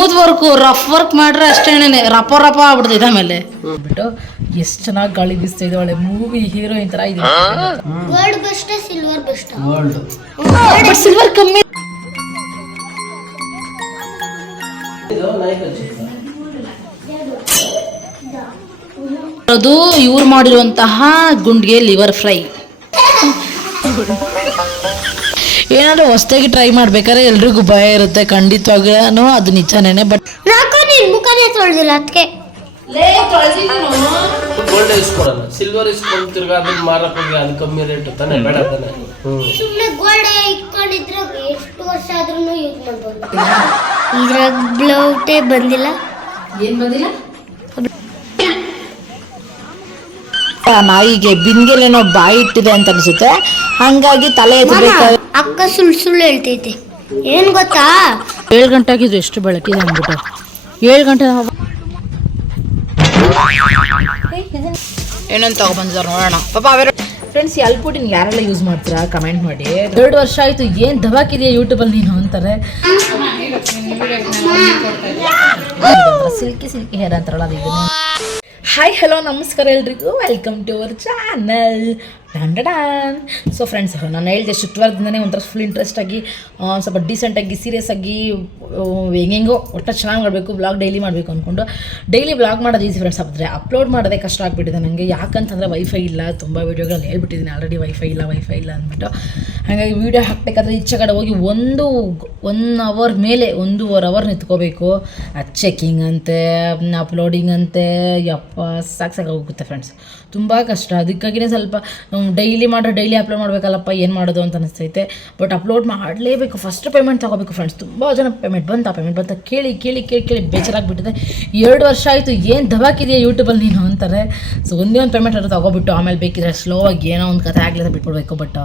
Smooth work rough work ಮಾಡ್ರೆ ಅಷ್ಟೇನೆ ರಪ ಆಗ್ಬಿಡ್ತೈತೆ ಆಮೇಲೆ ಬಿಟ್ಟು ಎಷ್ಟು ಚೆನ್ನಾಗಿ ಗಾಳಿ ಬೀಸ್ತಾ ಇದೆ ಒಳ್ಳೆ ಮೂವಿ ಹೀರೋಯಿನ್ ತರ ಇದೆ gold best silver best gold silver ಕಮ್ಮಿ ಅದು ಇವ್ರು ಮಾಡಿರುವಂತಹ ಗುಂಡ್ಗೆ ಲಿವರ್ ಫ್ರೈ ಏನಾದ್ರು ಹೊಸದಾಗಿ ಟ್ರೈ ಮಾಡ್ಬೇಕಾದ್ರೆ ಎಲ್ರಿಗೂ ಭಯ ಇರುತ್ತೆ ಖಂಡಿತವಾಗ್ಲೂ ಅದು ನಿಜನೇನೆ ಬಟ್ ಮುಖನೇ ತೊಳೆದಿಲ್ಲ ಅದಕ್ಕೆ ಗೋಲ್ಡ್ ಇಸ್ಕೊಡಲ್ಲ ಸಿಲ್ವರ್ ಇಸ್ಕೊಂಡು ತಿರ್ಗಾ ಅದನ್ನ ಮಾರಕ್ ಹೋಗಿ ಅದು ಕಮ್ಮಿ ರೇಟ್ ತಾನೆ ಬೇಡ ತಾನೆ ಸುಮ್ಮನೆ ಗೋಲ್ಡ್ ಇಟ್ಕೊಂಡಿದ್ರೆ ಎಷ್ಟು ವರ್ಷ ಆದ್ರೂ ಯೂಸ್ ಮಾಡ್ಬೋದು ಇದ್ರಾಗ ಬ್ಲೌಟೇ ಬಂದಿಲ್ಲ ಏನ್ ಬಂದಿಲ್ಲ ನಾಯಿಗೆ ಬಿಂದಿಗೆಲೇನೋ ಬಾಯಿ ಇಟ್ಟಿದೆ ಅಂತ ಅನ್ಸುತ್ತೆ ಹಂಗಾಗಿ ತಲೆ ಎತ್ತಬೇಕಾದ್ರೆ ಅಕ್ಕ ಸುಳ್ಳು ಹೇಳ್ತೈತೆ ಏನ್ ಗೊತ್ತಾ 7 ಗಂಟೆ ಆಗಿದ್ದು ಎಷ್ಟು ಬೆಳಕಿದೆ ಅಂದ್ಬಿಟ್ಟು 7 ಗಂಟೆ ಏನಂತ ತಗೊಬಂದಿದ್ದಾರೆ ನೋಡೋಣ ಪಾಪ ಅವರ ಫ್ರೆಂಡ್ಸ್ ಈ ಅಲ್ಪುಟಿನ ಯಾರೆಲ್ಲ ಯೂಸ್ ಮಾಡ್ತೀರಾ ಕಮೆಂಟ್ ಮಾಡಿ 2 ವರ್ಷ ಆಯ್ತು ಏನ್ ದಬಾಕಿದೆಯಾ ಯೂಟ್ಯೂಬಲ್ಲಿ ನೀನು ಅಂತಾರೆ ಸಿಲ್ಕಿ ಹೇರ್ ಅಂತಾರಲ್ಲ ಅದು ಇದನ್ನು ಹಾಯ್ ಹಲೋ ನಮಸ್ಕಾರ ಎಲ್ರಿಗೂ ವೆಲ್ಕಮ್ ಟು ಅವರ್ ಚಾನಲ್ ಡಾನ್ ಸೊ ಫ್ರೆಂಡ್ಸ್ ನಾನು ಹೇಳಿದೆ ಶುಕ್ರವಾರದಿಂದನೇ ಒಂಥರ ಫುಲ್ ಇಂಟ್ರೆಸ್ಟಾಗಿ ಸ್ವಲ್ಪ ಡೀಸೆಂಟಾಗಿ ಸೀರಿಯಸ್ ಆಗಿ ಹೆಂಗೆಂಗೋ ಒಟ್ಟು ಚೆನ್ನಾಗಿ ಮಾಡಬೇಕು ಬ್ಲಾಗ್ ಡೈಲಿ ಮಾಡಬೇಕು ಅಂದ್ಕೊಂಡು ಡೈಲಿ ಬ್ಲಾಗ್ ಮಾಡೋದು ಈಸಿ ಫ್ರೆಂಡ್ಸ್ ಆದರೆ ಅಪ್ಲೋಡ್ ಮಾಡೋದೇ ಕಷ್ಟ ಆಗಿಬಿಟ್ಟಿದೆ ನನಗೆ ಯಾಕಂತಂದರೆ ವೈಫೈ ಇಲ್ಲ ತುಂಬ ವೀಡಿಯೋಗಳಲ್ಲಿ ಹೇಳ್ಬಿಟ್ಟಿದ್ದೀನಿ ಆಲ್ರೆಡಿ ವೈಫೈ ಇಲ್ಲ ಅಂದ್ಬಿಟ್ಟು ಹಾಗಾಗಿ ವೀಡಿಯೋ ಹಾಕಬೇಕಾದ್ರೆ ಈಚೆ ಕಡೆ ಹೋಗಿ 1 ಅವರ್ ಮೇಲೆ 1.5 ಅವರ್ ನಿಂತ್ಕೋಬೇಕು ಅದು ಚೆಕಿಂಗ್ ಅಂತೆ ಅಪ್ಲೋಡಿಂಗ್ ಅಂತೆ ಯಪ್ಪ ಸಾಕಾಗೋಗುತ್ತೆ ಫ್ರೆಂಡ್ಸ್ ತುಂಬ ಕಷ್ಟ ಅದಕ್ಕಾಗಿಯೇ ಸ್ವಲ್ಪ ಡೈಲಿ ಅಪ್ಲೋಡ್ ಮಾಡಬೇಕಲ್ಲಪ್ಪ ಏನು ಮಾಡೋದು ಅಂತ ಅನಿಸ್ತೈತೆ ಬಟ್ ಅಪ್ಲೋಡ್ ಮಾಡಲೇಬೇಕು ಫಸ್ಟ್ ಪೇಮೆಂಟ್ ತೊಗೋಬೇಕು ಫ್ರೆಂಡ್ಸ್ ತುಂಬ ಜನ ಪೇಮೆಂಟ್ ಬಂತ ಕೇಳಿ ಬೇಜಾರಾಗಿಬಿಟ್ಟಿದೆ 2 ವರ್ಷ ಆಯಿತು ಏನು ದಬಾಕಿದೆಯಾ ಯೂಟ್ಯೂಬಲ್ಲಿ ನೀನು ಅಂತಾರೆ ಸೊ ಒಂದೇ ಒಂದು ಪೇಮೆಂಟ್ ಅದು ತೊಗೊಬಿಟ್ಟು ಆಮೇಲೆ ಬೇಕಿದ್ರೆ ಸ್ಲೋ ಆಗಿ ಏನೋ ಒಂದು ಕಥೆ ಆಗಲಿಲ್ಲ ಬಿಟ್ಬಿಡ್ಬೇಕು ಬಟ್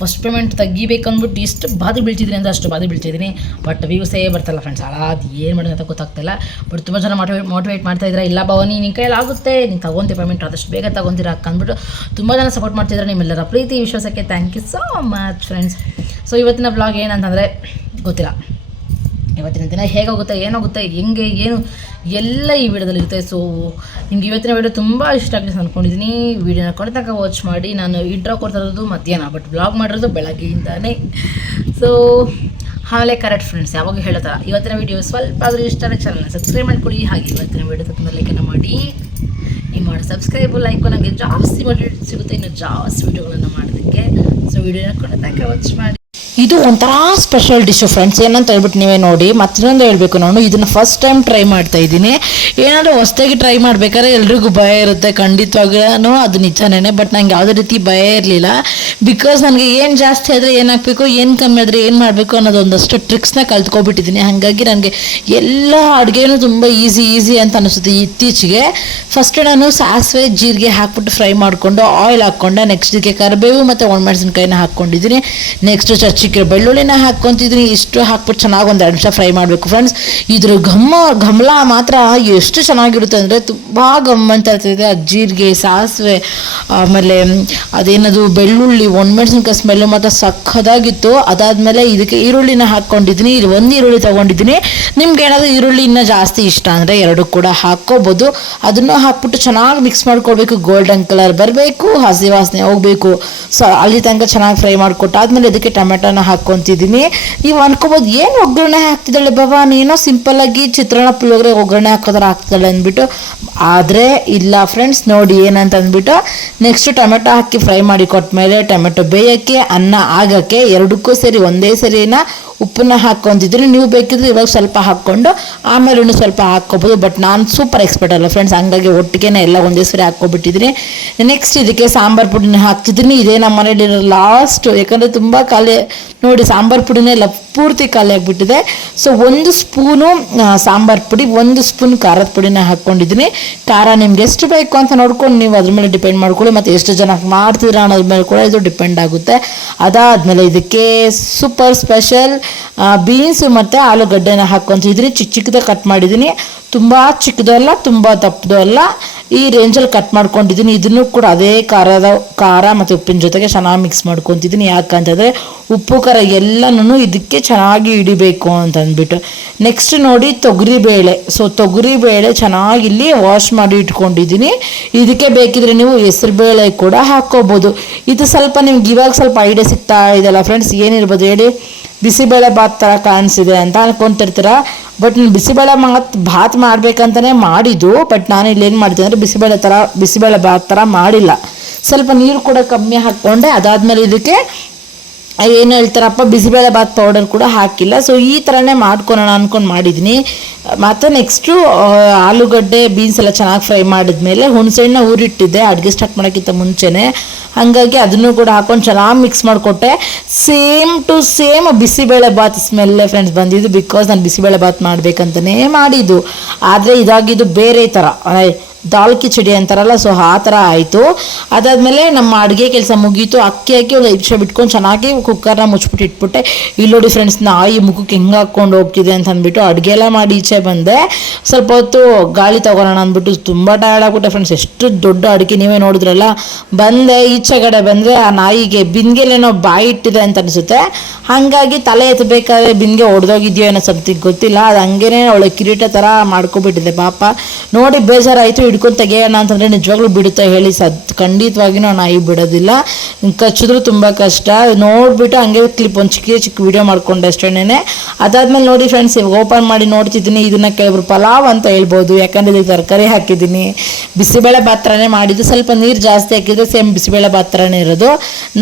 ಫಸ್ಟ್ ಪೇಮೆಂಟ್ ತೆಗಿಬೇಕಂದ್ಬಿಟ್ಟು ಎಷ್ಟು ಬಾಧೆ ಬೀಳ್ತಿದ್ದೀನಿ ಅಂದರೆ ಅಷ್ಟು ಬಾಧೆ ಬೀಳ್ತಿದ್ದೀನಿ ಬಟ್ ವ್ಯೂಸೇ ಬರ್ತಲ್ಲ ಫ್ರೆಂಡ್ಸ್ ಅದು ಏನು ಮಾಡೋದು ಅಂತ ಗೊತ್ತಾಗ್ತಿಲ್ಲ ಬಟ್ ತುಂಬ ಜನ ಮೋಟಿವೇಟ್ ಮಾಡ್ತಾ ಇದ್ದಾರೆ ಇಲ್ಲ ಭವನಿ ನಿನ್ನ ಕೈಯಲ್ಲಿ ಆಗುತ್ತೆ ನೀನು ತಗೊಂತೀವಿ ಪೇಮೆಂಟ್ ಆದಷ್ಟು ಬೇಗ ತಗೊಂತೀರಾ ಅಂದ್ಬಿಟ್ಟು ತುಂಬ ಜನ ಸಪೋರ್ಟ್ ಮಾಡ್ತಿದ್ದಾರೆ ನಿಮ್ಮೆಲ್ಲರ ಪ್ರೀತಿ ವಿಶ್ವಾಸಕ್ಕೆ thank you so much friends so ಇವತ್ತಿನ ಬ್ಲಾಗ್ ಏನಂತಂದರೆ ಗೊತ್ತಿಲ್ಲ ಇವತ್ತಿನ ದಿನ ಹೇಗಾಗುತ್ತೆ ಏನಾಗುತ್ತೆ ಹೆಂಗೆ ಏನು ಎಲ್ಲ ಈ ವಿಡಿಯೋದಲ್ಲಿ ಇರುತ್ತೆ ಸೊ ನಿಮ್ಗೆ ಇವತ್ತಿನ ವಿಡಿಯೋ ತುಂಬ ಇಷ್ಟ ಆಗಿದೆ ಅಂದ್ಕೊಂಡಿದ್ದೀನಿ ವಿಡಿಯೋನ ಕೊಡ್ತಕ್ಕ ವಾಚ್ ಮಾಡಿ ನಾನು ಇಂಟ್ರೋ ಕೊಡ್ತಾ ಇರೋದು ಮಧ್ಯಾಹ್ನ ಬಟ್ ಬ್ಲಾಗ್ ಮಾಡಿರೋದು ಬೆಳಗ್ಗೆಯಿಂದಾನೇ ಸೊ ಆಮೇಲೆ ಕರೆಕ್ಟ್ ಫ್ರೆಂಡ್ಸ್ ಯಾವಾಗ ಹೇಳ್ತಾರ ಇವತ್ತಿನ ವಿಡಿಯೋ ಸ್ವಲ್ಪ ಆದರೂ ಇಷ್ಟ ಆದರೆ ಚಾನಲ್ನ ಸಬ್ಸ್ಕ್ರೈಬ್ ಮಾಡ್ಕೊಳ್ಳಿ ಹಾಗೆ ಇವತ್ತಿನ ವಿಡಿಯೋ ತುಂಬ ಲೈಕನ್ನು ಮಾಡಿ ನೀವು ಮಾಡಿ ಸಬ್ಸ್ಕ್ರೈಬು ಲೈಕು ನನಗೆ ಜಾಸ್ತಿ ಮೋಟಿವೇಟ್ ಸಿಗುತ್ತೆ ಇನ್ನು ಜಾಸ್ತಿ ವಿಡಿಯೋಗಳನ್ನು ಮಾಡೋದಕ್ಕೆ ಸೊ ವಿಡಿಯೋನ ಕೊಡ್ತಕ್ಕ ವಾಚ್ ಮಾಡಿ ಇದು ಒಂಥರ ಸ್ಪೆಷಲ್ ಡಿಶ್ಶು ಫ್ರೆಂಡ್ಸ್ ಏನಂತ ಹೇಳ್ಬಿಟ್ಟು ನೀವೇ ನೋಡಿ ಮತ್ತೊಂದು ಹೇಳಬೇಕು ನಾನು ಇದನ್ನು ಫಸ್ಟ್ ಟೈಮ್ ಟ್ರೈ ಮಾಡ್ತಾ ಇದ್ದೀನಿ ಏನಾದರೂ ಹೊಸದಾಗಿ ಟ್ರೈ ಮಾಡಬೇಕಾದ್ರೆ ಎಲ್ರಿಗೂ ಭಯ ಇರುತ್ತೆ ಖಂಡಿತವಾಗ್ಲೂ ಅದು ನಿಜನೇ ಬಟ್ ನಂಗೆ ಯಾವುದೇ ರೀತಿ ಭಯ ಇರಲಿಲ್ಲ ಬಿಕಾಸ್ ನನಗೆ ಏನು ಜಾಸ್ತಿ ಆದರೆ ಏನು ಹಾಕಬೇಕು ಏನು ಕಮ್ಮಿ ಆದರೆ ಏನು ಮಾಡಬೇಕು ಅನ್ನೋದು ಒಂದಷ್ಟು ಟ್ರಿಕ್ಸ್ನ ಕಲ್ತ್ಕೊಬಿಟ್ಟಿದ್ದೀನಿ ಹಾಗಾಗಿ ನನಗೆ ಎಲ್ಲ ಅಡುಗೆನೂ ತುಂಬ ಈಸಿ ಅಂತ ಅನಿಸುತ್ತೆ ಇತ್ತೀಚೆಗೆ ಫಸ್ಟ್ ನಾನು ಸಾಸಿವೆ ಜೀರಿಗೆ ಹಾಕ್ಬಿಟ್ಟು ಫ್ರೈ ಮಾಡಿಕೊಂಡು ಆಯಿಲ್ ಹಾಕ್ಕೊಂಡೆ ನೆಕ್ಸ್ಟ್ ಇದಕ್ಕೆ ಕರಿಬೇವು ಮತ್ತು ಒಣಮೆಣಸಿನ್ಕಾಯಿನ ಹಾಕ್ಕೊಂಡಿದ್ದೀನಿ ನೆಕ್ಸ್ಟ್ ಚಿಕ್ಕ ಬೆಳ್ಳುಳ್ಳಿನ ಹಾಕ್ಕೊತಿದ್ದೀನಿ ಇಷ್ಟು ಹಾಕ್ಬಿಟ್ಟು ಚೆನ್ನಾಗಿ ಒಂದು 2 ನಿಮಿಷ ಫ್ರೈ ಮಾಡಬೇಕು ಫ್ರೆಂಡ್ಸ್ ಇದ್ರ ಘಮಲ ಮಾತ್ರ ಎಷ್ಟು ಚೆನ್ನಾಗಿರುತ್ತೆ ಅಂದರೆ ತುಂಬ ಅಂತ ಇರ್ತದೆ ಜೀರಿಗೆ ಸಾಸಿವೆ ಆಮೇಲೆ ಅದೇನದು ಬೆಳ್ಳುಳ್ಳಿ ಒಣಮೆಣಸಿನ್ಕಾಯಿ ಸ್ಮೆಲ್ಲು ಮಾತ್ರ ಸಖತ್ತಾಗಿತ್ತು ಅದಾದಮೇಲೆ ಇದಕ್ಕೆ ಈರುಳ್ಳಿನ ಹಾಕ್ಕೊಂಡಿದ್ದೀನಿ ಇದು 1 ಈರುಳ್ಳಿ ತೊಗೊಂಡಿದ್ದೀನಿ ನಿಮ್ಗೆ ಏನಾದರೂ ಈರುಳ್ಳಿ ಇನ್ನೂ ಜಾಸ್ತಿ ಇಷ್ಟ ಅಂದರೆ 2 ಕೂಡ ಹಾಕ್ಕೋಬೋದು ಅದನ್ನು ಹಾಕ್ಬಿಟ್ಟು ಚೆನ್ನಾಗಿ ಮಿಕ್ಸ್ ಮಾಡ್ಕೊಳ್ಬೇಕು ಗೋಲ್ಡನ್ ಕಲರ್ ಬರಬೇಕು ಹಸಿ ವಾಸನೆ ಹೋಗಬೇಕು ಸೊ ಅಲ್ಲಿ ತನಕ ಚೆನ್ನಾಗಿ ಫ್ರೈ ಮಾಡಿಕೊಟ್ಟು ಆದಮೇಲೆ ಇದಕ್ಕೆ ಟೊಮೆಟೋನ ಹಾಕ್ಕೊತಿದ್ದೀನಿ ನೀವು ಅನ್ಕೋಬೋದು ಏನು ಒಗ್ಗರಣೆ ಹಾಕ್ತಿದ್ದಾಳೆ ಬಾಬಾ ನೀನೋ ಸಿಂಪಲ್ಲಾಗಿ ಚಿತ್ರಾನ್ನ ಪುಳಿಯೋಗರೆ ಒಗ್ಗರಣೆ ಹಾಕೋದ್ರೆ ಹಾಕ್ತಾಳೆ ಅಂದ್ಬಿಟ್ಟು ಆದರೆ ಇಲ್ಲ ಫ್ರೆಂಡ್ಸ್ ನೋಡಿ ಏನಂತ ಅಂದ್ಬಿಟ್ಟು ನೆಕ್ಸ್ಟ್ ಟೊಮೆಟೊ ಹಾಕಿ ಫ್ರೈ ಮಾಡಿ ಕೊಟ್ಮೇಲೆ ಟೊಮೆಟೊ ಬೇಯೋಕ್ಕೆ ಅನ್ನ ಆಗೋಕ್ಕೆ ಎರಡಕ್ಕೂ ಸೇರಿ ಒಂದೇ ಸರಿನ ಉಪ್ಪನ್ನ ಹಾಕ್ಕೊತಿದ್ದೀನಿ ನೀವು ಬೇಕಿದ್ರೆ ಇವಾಗ ಸ್ವಲ್ಪ ಹಾಕ್ಕೊಂಡು ಆಮೇಲೆ ಇನ್ನೂ ಸ್ವಲ್ಪ ಹಾಕ್ಕೊಬೋದು ಬಟ್ ನಾನು ಸೂಪರ್ ಎಕ್ಸ್ಪರ್ಟ್ ಅಲ್ಲ ಫ್ರೆಂಡ್ಸ್ ಹಂಗಾಗಿ ಒಟ್ಟಿಗೆ ಎಲ್ಲ ಒಂದೇ ಸರಿ ಹಾಕ್ಕೊಬಿಟ್ಟಿದ್ದೀನಿ ನೆಕ್ಸ್ಟ್ ಇದಕ್ಕೆ ಸಾಂಬಾರು ಪುಡಿನ ಹಾಕ್ತಿದ್ದೀನಿ ಇದೇ ನಮ್ಮ ಮನೇಲಿರೋ ಲಾಸ್ಟ್ ಯಾಕಂದರೆ ತುಂಬ ಖಾಲಿ ನೋಡಿ ಸಾಂಬಾರು ಪುಡಿನೇ ಪೂರ್ತಿ ಖಾಲಿ ಆಗಿಬಿಟ್ಟಿದೆ ಸೊ 1 ಸ್ಪೂನು ಸಾಂಬಾರು ಪುಡಿ 1 ಸ್ಪೂನ್ ಖಾರದ ಪುಡಿನ ಹಾಕ್ಕೊಂಡಿದ್ದೀನಿ ಖಾರ ನಿಮ್ಗೆ ಎಷ್ಟು ಬೇಕು ಅಂತ ನೋಡ್ಕೊಂಡು ನೀವು ಅದ್ರ ಮೇಲೆ ಡಿಪೆಂಡ್ ಮಾಡ್ಕೊಳ್ಳಿ ಮತ್ತು ಎಷ್ಟು ಜನ ಮಾಡ್ತೀರಾ ಅನ್ನೋದ್ರ ಮೇಲೆ ಕೂಡ ಇದು ಡಿಪೆಂಡ್ ಆಗುತ್ತೆ ಅದಾದಮೇಲೆ ಇದಕ್ಕೆ ಸೂಪರ್ ಸ್ಪೆಷಲ್ ಬೀನ್ಸು ಮತ್ತು ಆಲೂಗಡ್ಡೆನ ಹಾಕ್ಕೊತಿದ್ದೀನಿ ಚಿಕ್ಕದಾಗಿ ಕಟ್ ಮಾಡಿದ್ದೀನಿ ತುಂಬ ಚಿಕ್ಕದು ಅಲ್ಲ ತುಂಬ ದಪ್ಪದು ಅಲ್ಲ ಈ ರೇಂಜಲ್ಲಿ ಕಟ್ ಮಾಡ್ಕೊಂಡಿದ್ದೀನಿ ಇದನ್ನು ಕೂಡ ಅದೇ ಖಾರ ಮತ್ತು ಉಪ್ಪಿನ ಜೊತೆಗೆ ಚೆನ್ನಾಗಿ ಮಿಕ್ಸ್ ಮಾಡ್ಕೊತಿದ್ದೀನಿ ಯಾಕಂತಂದರೆ ಉಪ್ಪು ಖಾರ ಎಲ್ಲನೂ ಇದಕ್ಕೆ ಚೆನ್ನಾಗಿ ಹಿಡಿಬೇಕು ಅಂತಂದ್ಬಿಟ್ಟು. ನೆಕ್ಸ್ಟ್ ನೋಡಿ ತೊಗರಿಬೇಳೆ. ಸೊ ತೊಗರಿಬೇಳೆ ಚೆನ್ನಾಗಿ ಇಲ್ಲಿ ವಾಶ್ ಮಾಡಿ ಇಟ್ಕೊಂಡಿದ್ದೀನಿ. ಇದಕ್ಕೆ ಬೇಕಿದ್ರೆ ನೀವು ಹೆಸರುಬೇಳೆ ಕೂಡ ಹಾಕ್ಕೋಬೋದು. ಇದು ಸ್ವಲ್ಪ ನಿಮ್ಗೆ ಇವಾಗ ಸ್ವಲ್ಪ ಐಡಿಯಾ ಸಿಗ್ತಾ ಇದೆಯಲ್ಲ ಫ್ರೆಂಡ್ಸ್, ಏನಿರ್ಬೋದು ಹೇಳಿ? ಬಿಸಿಬೇಳೆ ಭಾತ್ ಥರ ಕಾಣಿಸಿದೆ ಅಂತ ಅನ್ಕೊತಿರ್ತೀರ. ಬಟ್ ನಾನು ಬಿಸಿಬೇಳೆ ಭಾತ್ ಮಾಡಬೇಕಂತಲೇ ಮಾಡಿದ್ದು. ಬಟ್ ನಾನು ಇಲ್ಲಿ ಏನು ಮಾಡ್ತೀನಿ ಅಂದರೆ ಬಿಸಿಬೇಳೆ ಭಾತ್ ಥರ ಮಾಡಿಲ್ಲ. ಸ್ವಲ್ಪ ನೀರು ಕೂಡ ಕಮ್ಮಿ ಹಾಕ್ಕೊಂಡೆ. ಅದಾದಮೇಲೆ ಇದಕ್ಕೆ ಏನು ಹೇಳ್ತಾರಪ್ಪ, ಬಿಸಿಬೇಳೆ ಭಾತ್ ಪೌಡರ್ ಕೂಡ ಹಾಕಿಲ್ಲ. ಸೊ ಈ ಥರನೇ ಮಾಡ್ಕೊಳೋಣ ಅಂದ್ಕೊಂಡು ಮಾಡಿದ್ದೀನಿ. ಮತ್ತು ನೆಕ್ಸ್ಟು ಆಲೂಗಡ್ಡೆ ಬೀನ್ಸ್ ಎಲ್ಲ ಚೆನ್ನಾಗಿ ಫ್ರೈ ಮಾಡಿದ್ಮೇಲೆ ಹುಣಸೆಹಣ್ಣ ಊರಿಟ್ಟಿದ್ದೆ ಅಡುಗೆ ಸ್ಟಾರ್ಟ್ ಮಾಡೋಕ್ಕಿಂತ ಮುಂಚೆನೇ. ಹಾಗಾಗಿ ಅದನ್ನು ಕೂಡ ಹಾಕ್ಕೊಂಡು ಚೆನ್ನಾಗಿ ಮಿಕ್ಸ್ ಮಾಡಿಕೊಟ್ಟೆ. Same to same bisibele bath ಸ್ಮೆಲ್ಲೇ ಫ್ರೆಂಡ್ಸ್ ಬಂದಿದ್ದು. ಬಿಕಾಸ್ ನಾನು ಬಿಸಿಬೇಳೆ ಭಾತ್ ಮಾಡಬೇಕಂತಲೇ ಮಾಡಿದ್ದು. ಆದರೆ ಇದಾಗಿದ್ದು ಬೇರೆ ಥರ, ದಾಲ್ ಕಿಚಡಿ ಅಂತಾರಲ್ಲ, ಸೊ ಆ ಥರ ಆಯಿತು. ಅದಾದಮೇಲೆ ನಮ್ಮ ಅಡುಗೆ ಕೆಲಸ ಮುಗೀತು. ಅಕ್ಕಿ ಹಾಕಿ ಒಂದು 5 ನಿಮಿಷ ಬಿಟ್ಕೊಂಡು ಚೆನ್ನಾಗಿ ಕುಕ್ಕರ್ನ ಮುಚ್ಬಿಟ್ಟು ಇಟ್ಬಿಟ್ಟೆ. ಇಲ್ಲಿ ನೋಡಿ ಫ್ರೆಂಡ್ಸ್, ನಾಯಿ ಮುಖಕ್ಕೆ ಹೆಂಗೆ ಹಾಕ್ಕೊಂಡು ಹೋಗ್ತಿದೆ ಅಂತ ಅಂದ್ಬಿಟ್ಟು ಅಡುಗೆ ಎಲ್ಲ ಮಾಡಿ ಈಚೆ ಬಂದೆ. ಸ್ವಲ್ಪ ಹೊತ್ತು ಗಾಳಿ ತಗೊಳ್ಳೋಣ ಅಂದ್ಬಿಟ್ಟು ತುಂಬ ಟಯರ್ಡ್ ಆಗ್ಬಿಟ್ಟೆ ಫ್ರೆಂಡ್ಸ್. ಎಷ್ಟು ದೊಡ್ಡ ಅಡುಗೆ ನೀವೇ ನೋಡಿದ್ರಲ್ಲ. ಬಂದೆ ಈಚೆಗಡೆ ಬಂದರೆ ಆ ನಾಯಿಗೆ ಬಿನ್ಗೆಲೇನೋ ಬಾಯಿ ಇಟ್ಟಿದೆ ಅಂತ ಅನಿಸುತ್ತೆ. ಹಾಗಾಗಿ ತಲೆ ಎತ್ತಬೇಕಾದ್ರೆ ಬಿನ್ಗೆ ಹೊಡೆದೋಗಿದ್ಯೋ ಏನೋ ಸಮಥಿಂಗ್ ಗೊತ್ತಿಲ್ಲ. ಅದು ಹಂಗೇನೆ ಒಳ್ಳೆ ಕಿರೀಟ ಥರ ಮಾಡ್ಕೊಬಿಟ್ಟಿದೆ ಪಾಪ. ನೋಡಿ ಬೇಜಾರಾಯಿತು. ಹಿಡ್ಕೊಂಡು ತೆಗೆಯೋಣ ಅಂತಂದರೆ ನಿಜವಾಗ್ಲೂ ಬಿಡುತ್ತೆ ಹೇಳಿ? ಖಂಡಿತವಾಗಿಯೂ ನಾಯಿ ಬಿಡೋದಿಲ್ಲ. ಕಚ್ಚಿದ್ರು ತುಂಬ ಕಷ್ಟ. ನೋಡಿಬಿಟ್ಟು ಹಂಗೆ ಒಂದು ಚಿಕ್ಕ ವೀಡಿಯೋ ಮಾಡ್ಕೊಂಡೆ ಅಷ್ಟೇನೆ. ಅದಾದಮೇಲೆ ನೋಡಿ ಫ್ರೆಂಡ್ಸ್, ಇವಾಗ ಓಪನ್ ಮಾಡಿ ನೋಡ್ತಿದ್ದೀನಿ. ಇದನ್ನು ಕೆಲವರು ಪಲಾವ್ ಅಂತ ಹೇಳ್ಬೋದು, ಯಾಕಂದರೆ ಇದಕ್ಕೆ ತರಕಾರಿ ಹಾಕಿದ್ದೀನಿ. ಬಿಸಿಬೇಳೆ ಭಾತ್ ಥರನೇ ಮಾಡಿದ್ದು. ಸ್ವಲ್ಪ ನೀರು ಜಾಸ್ತಿ ಹಾಕಿದ್ರೆ ಸೇಮ್ ಬಿಸಿಬೇಳೆ ಭಾತ್ ಥರನೇ ಇರೋದು.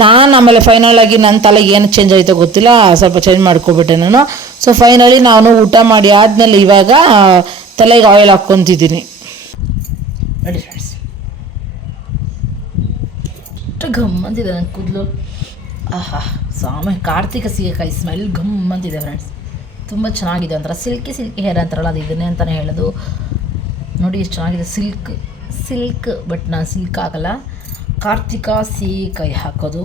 ನಾನು ಆಮೇಲೆ ಫೈನಲ್ ಆಗಿ ನನ್ನ ತಲೆಗೆ ಏನು ಚೇಂಜ್ ಆಯಿತೋ ಗೊತ್ತಿಲ್ಲ, ಸ್ವಲ್ಪ ಚೇಂಜ್ ಮಾಡ್ಕೊಬಿಟ್ಟೆ ನಾನು. ಸೊ ಫೈನಲಿ ನಾನು ಊಟ ಮಾಡಿ ಆದಮೇಲೆ ಇವಾಗ ತಲೆಗೆ ಆಯಿಲ್ ಹಾಕ್ಕೊತಿದ್ದೀನಿ. ನೋಡಿ ಫ್ರೆಂಡ್ಸ್, ಎಷ್ಟು ಗಮ್ಮಂತಿದೆ ನನ್ನ ಕೂದಲು. ಆಹಾ ಸ್ವಾಮಿ, ಕಾರ್ತಿಕ ಸೀಗೆಕಾಯಿ ಸ್ಮೆಲ್ ಗಮ್ಮಂತಿದೆ ಫ್ರೆಂಡ್ಸ್. ತುಂಬ ಚೆನ್ನಾಗಿದೆ. ಒಂಥರ ಸಿಲ್ಕಿ ಹೇರ್ ಅಂತಾರಲ್ಲ, ಅದು ಇದನ್ನೇ ಅಂತಲೇ ಹೇಳೋದು. ನೋಡಿ ಎಷ್ಟು ಚೆನ್ನಾಗಿದೆ. ಸಿಲ್ಕ್ ಬಟ್ ನಾನು ಸಿಲ್ಕ್ ಹಾಕಲ್ಲ. ಕಾರ್ತಿಕ ಸೀಗೆಕಾಯಿ ಹಾಕೋದು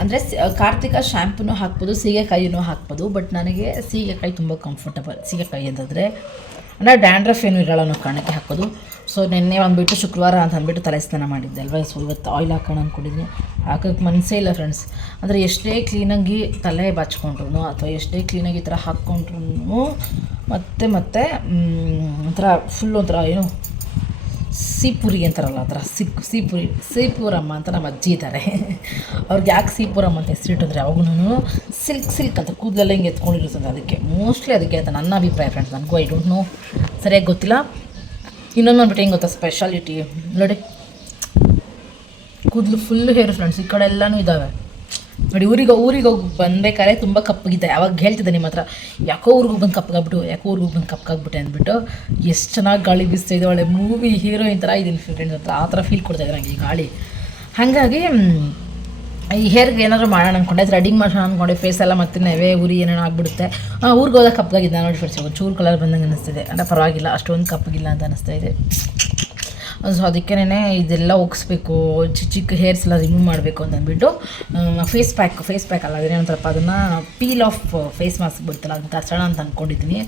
ಅಂದರೆ ಕಾರ್ತಿಕ ಶ್ಯಾಂಪೂನೂ ಹಾಕ್ಬೋದು, ಸೀಗೆಕಾಯಿನೂ ಹಾಕ್ಬೋದು. ಬಟ್ ನನಗೆ ಸೀಗೆಕಾಯಿ ತುಂಬ ಕಂಫರ್ಟಬಲ್. ಸೀಗೆಕಾಯಿ ಅಂತಂದರೆ ಅಂದರೆ ಡ್ಯಾಂಡ್ರಫ್ ಏನೂ ಇರೋಲ್ಲ ಅನ್ನೋ ಕಾರಣಕ್ಕೆ ಹಾಕೋದು. ಸೊ ನಿನ್ನೆ ಬಂದುಬಿಟ್ಟು ಶುಕ್ರವಾರ ಅಂತ ಅಂದ್ಬಿಟ್ಟು ತಲೆ ಸ್ನಾನ ಮಾಡಿದ್ದೆ ಅಲ್ವಾ. ಸೊ ಇವತ್ತು ಆಯಿಲ್ ಹಾಕೋಣ ಅಂದ್ಕೊಂಡಿದ್ದೀನಿ. ಹಾಕೋಕ್ಕೆ ಮನಸ್ಸೇ ಇಲ್ಲ ಫ್ರೆಂಡ್ಸ್. ಅಂದರೆ ಎಷ್ಟೇ ಕ್ಲೀನಾಗಿ ತಲೆ ಬಾಚ್ಕೊಂಡ್ರು ಅಥವಾ ಎಷ್ಟೇ ಕ್ಲೀನಾಗಿ ಈ ಥರ ಹಾಕ್ಕೊಂಡ್ರು ಮತ್ತೆ ಒಂಥರ ಫುಲ್ ಒಂಥರ ಏನು ಸೀಪುರಿ ಅಂತಾರಲ್ಲ, ಆ ಥರ ಸೀಪುರಮ್ಮ ಅಂತ ನಮ್ಮ ಅಜ್ಜಿ ಇದ್ದಾರೆ. ಅವ್ರಿಗೆ ಯಾಕೆ ಸೀಪುರಮ್ಮ ಅಂತ ಹೆಸರಿಟ್ಟಿದ್ರೆ ಯಾವಾಗೂ ಸಿಲ್ಕ್ ಅಂತ ಕೂದಲೆಲ್ಲ ಹಿಂಗೆ ಎತ್ಕೊಂಡಿರ್ತದೆ. ಅದಕ್ಕೆ ಮೋಸ್ಟ್ಲಿ ಅದಕ್ಕೆ ಅಂತ ನನ್ನ ಅಭಿಪ್ರಾಯ ಫ್ರೆಂಡ್ಸ್. ನನಗೂ ಐ ಡೋಂಟ್ ನೋ, ಸರಿಯಾಗಿ ಗೊತ್ತಿಲ್ಲ. ಇನ್ನೊಂದು ಅಂದ್ಬಿಟ್ಟು ಹೆಂಗೆ ಗೊತ್ತಾ ಸ್ಪೆಷಾಲಿಟಿ ನೋಡಿ, ಕೂದಲು ಫುಲ್ಲು ಹೇರು ಫ್ರೆಂಡ್ಸ್. ಈ ಕಡೆ ಎಲ್ಲನೂ ಇದ್ದಾವೆ ನೋಡಿ. ಊರಿಗೆ ಹೋಗಿ ಬಂದಬೇಕಾದ್ರೆ ತುಂಬ ಕಪ್ಪಗಿದೆ. ಯಾವಾಗ ಹೇಳ್ತಿದ್ದೆ ನಿಮ್ಮ ಹತ್ರ, ಯಾಕೋ ಊರಿಗೆ ಬಂದು ಕಪ್ಪಗಾಗ್ಬಿಟ್ಟೆ ಅಂದ್ಬಿಟ್ಟು. ಎಷ್ಟು ಚೆನ್ನಾಗಿ ಗಾಳಿ ಬೀಸ್ತಾಯಿದೆ, ಒಳ್ಳೆ ಮೂವಿ ಹೀರೋಯಿನ್ ಥರ ಇದ್ದೀನಿ ಫ್ರೆಂಡ್ಸ್ ಹತ್ರ. ಆ ಥರ ಫೀಲ್ ಕೊಡ್ತಾಯಿದೆ ನನಗೆ ಈ ಗಾಳಿ. ಹಾಗಾಗಿ ಈ ಹೇರ್ಗೆ ಏನಾದರೂ ಮಾಡೋಣ ಅಂದ್ಕೊಂಡೆ, ಥ್ರೆಡಿಂಗ್ ಮಾಡೋಣ ಅಂದ್ಕೊಂಡೆ. ಫೇಸ್ ಎಲ್ಲ ಮತ್ತೆ ನೆವೆ ಉರಿ ಏನೇನೋ ಆಗಿಬಿಡುತ್ತೆ. ಊರಿಗೆ ಹೋದಾಗ ಕಪ್ಪಗಾಗಿದ್ದೆ ನೋಡಿ ಫ್ರೆಂಡ್ಸ್. ಒಂದು ಚೂರು ಕಲರ್ ಬಂದಂಗೆ ಅನ್ನಿಸ್ತಿದೆ. ಅಂದರೆ ಪರವಾಗಿಲ್ಲ, ಅಷ್ಟೊಂದು ಕಪ್ಪಗಿಲ್ಲ ಅಂತ ಅನ್ನಿಸ್ತಾ ಇದೆ. ಸೊ ಅದಕ್ಕೇನೆ ಇದೆಲ್ಲ ಒಗ್ಸ್ಬೇಕು, ಚಿಕ್ಕ ಹೇರ್ಸ್ ಎಲ್ಲ ರಿಮೂವ್ ಮಾಡಬೇಕು ಅಂತ ಅಂದ್ಬಿಟ್ಟು ಫೇಸ್ ಪ್ಯಾಕ್ ಅಲ್ಲ ಅದೇನಂತಾರಪ್ಪ, ಅದನ್ನು ಪೀಲ್ ಆಫ್ ಫೇಸ್ ಮಾಸ್ಕ್ ಬಿಡ್ತಲ್ಲ ಅದನ್ನು ತರ್ಸೋಣ ಅಂತ ಅಂದ್ಕೊಂಡಿದ್ದೀನಿ.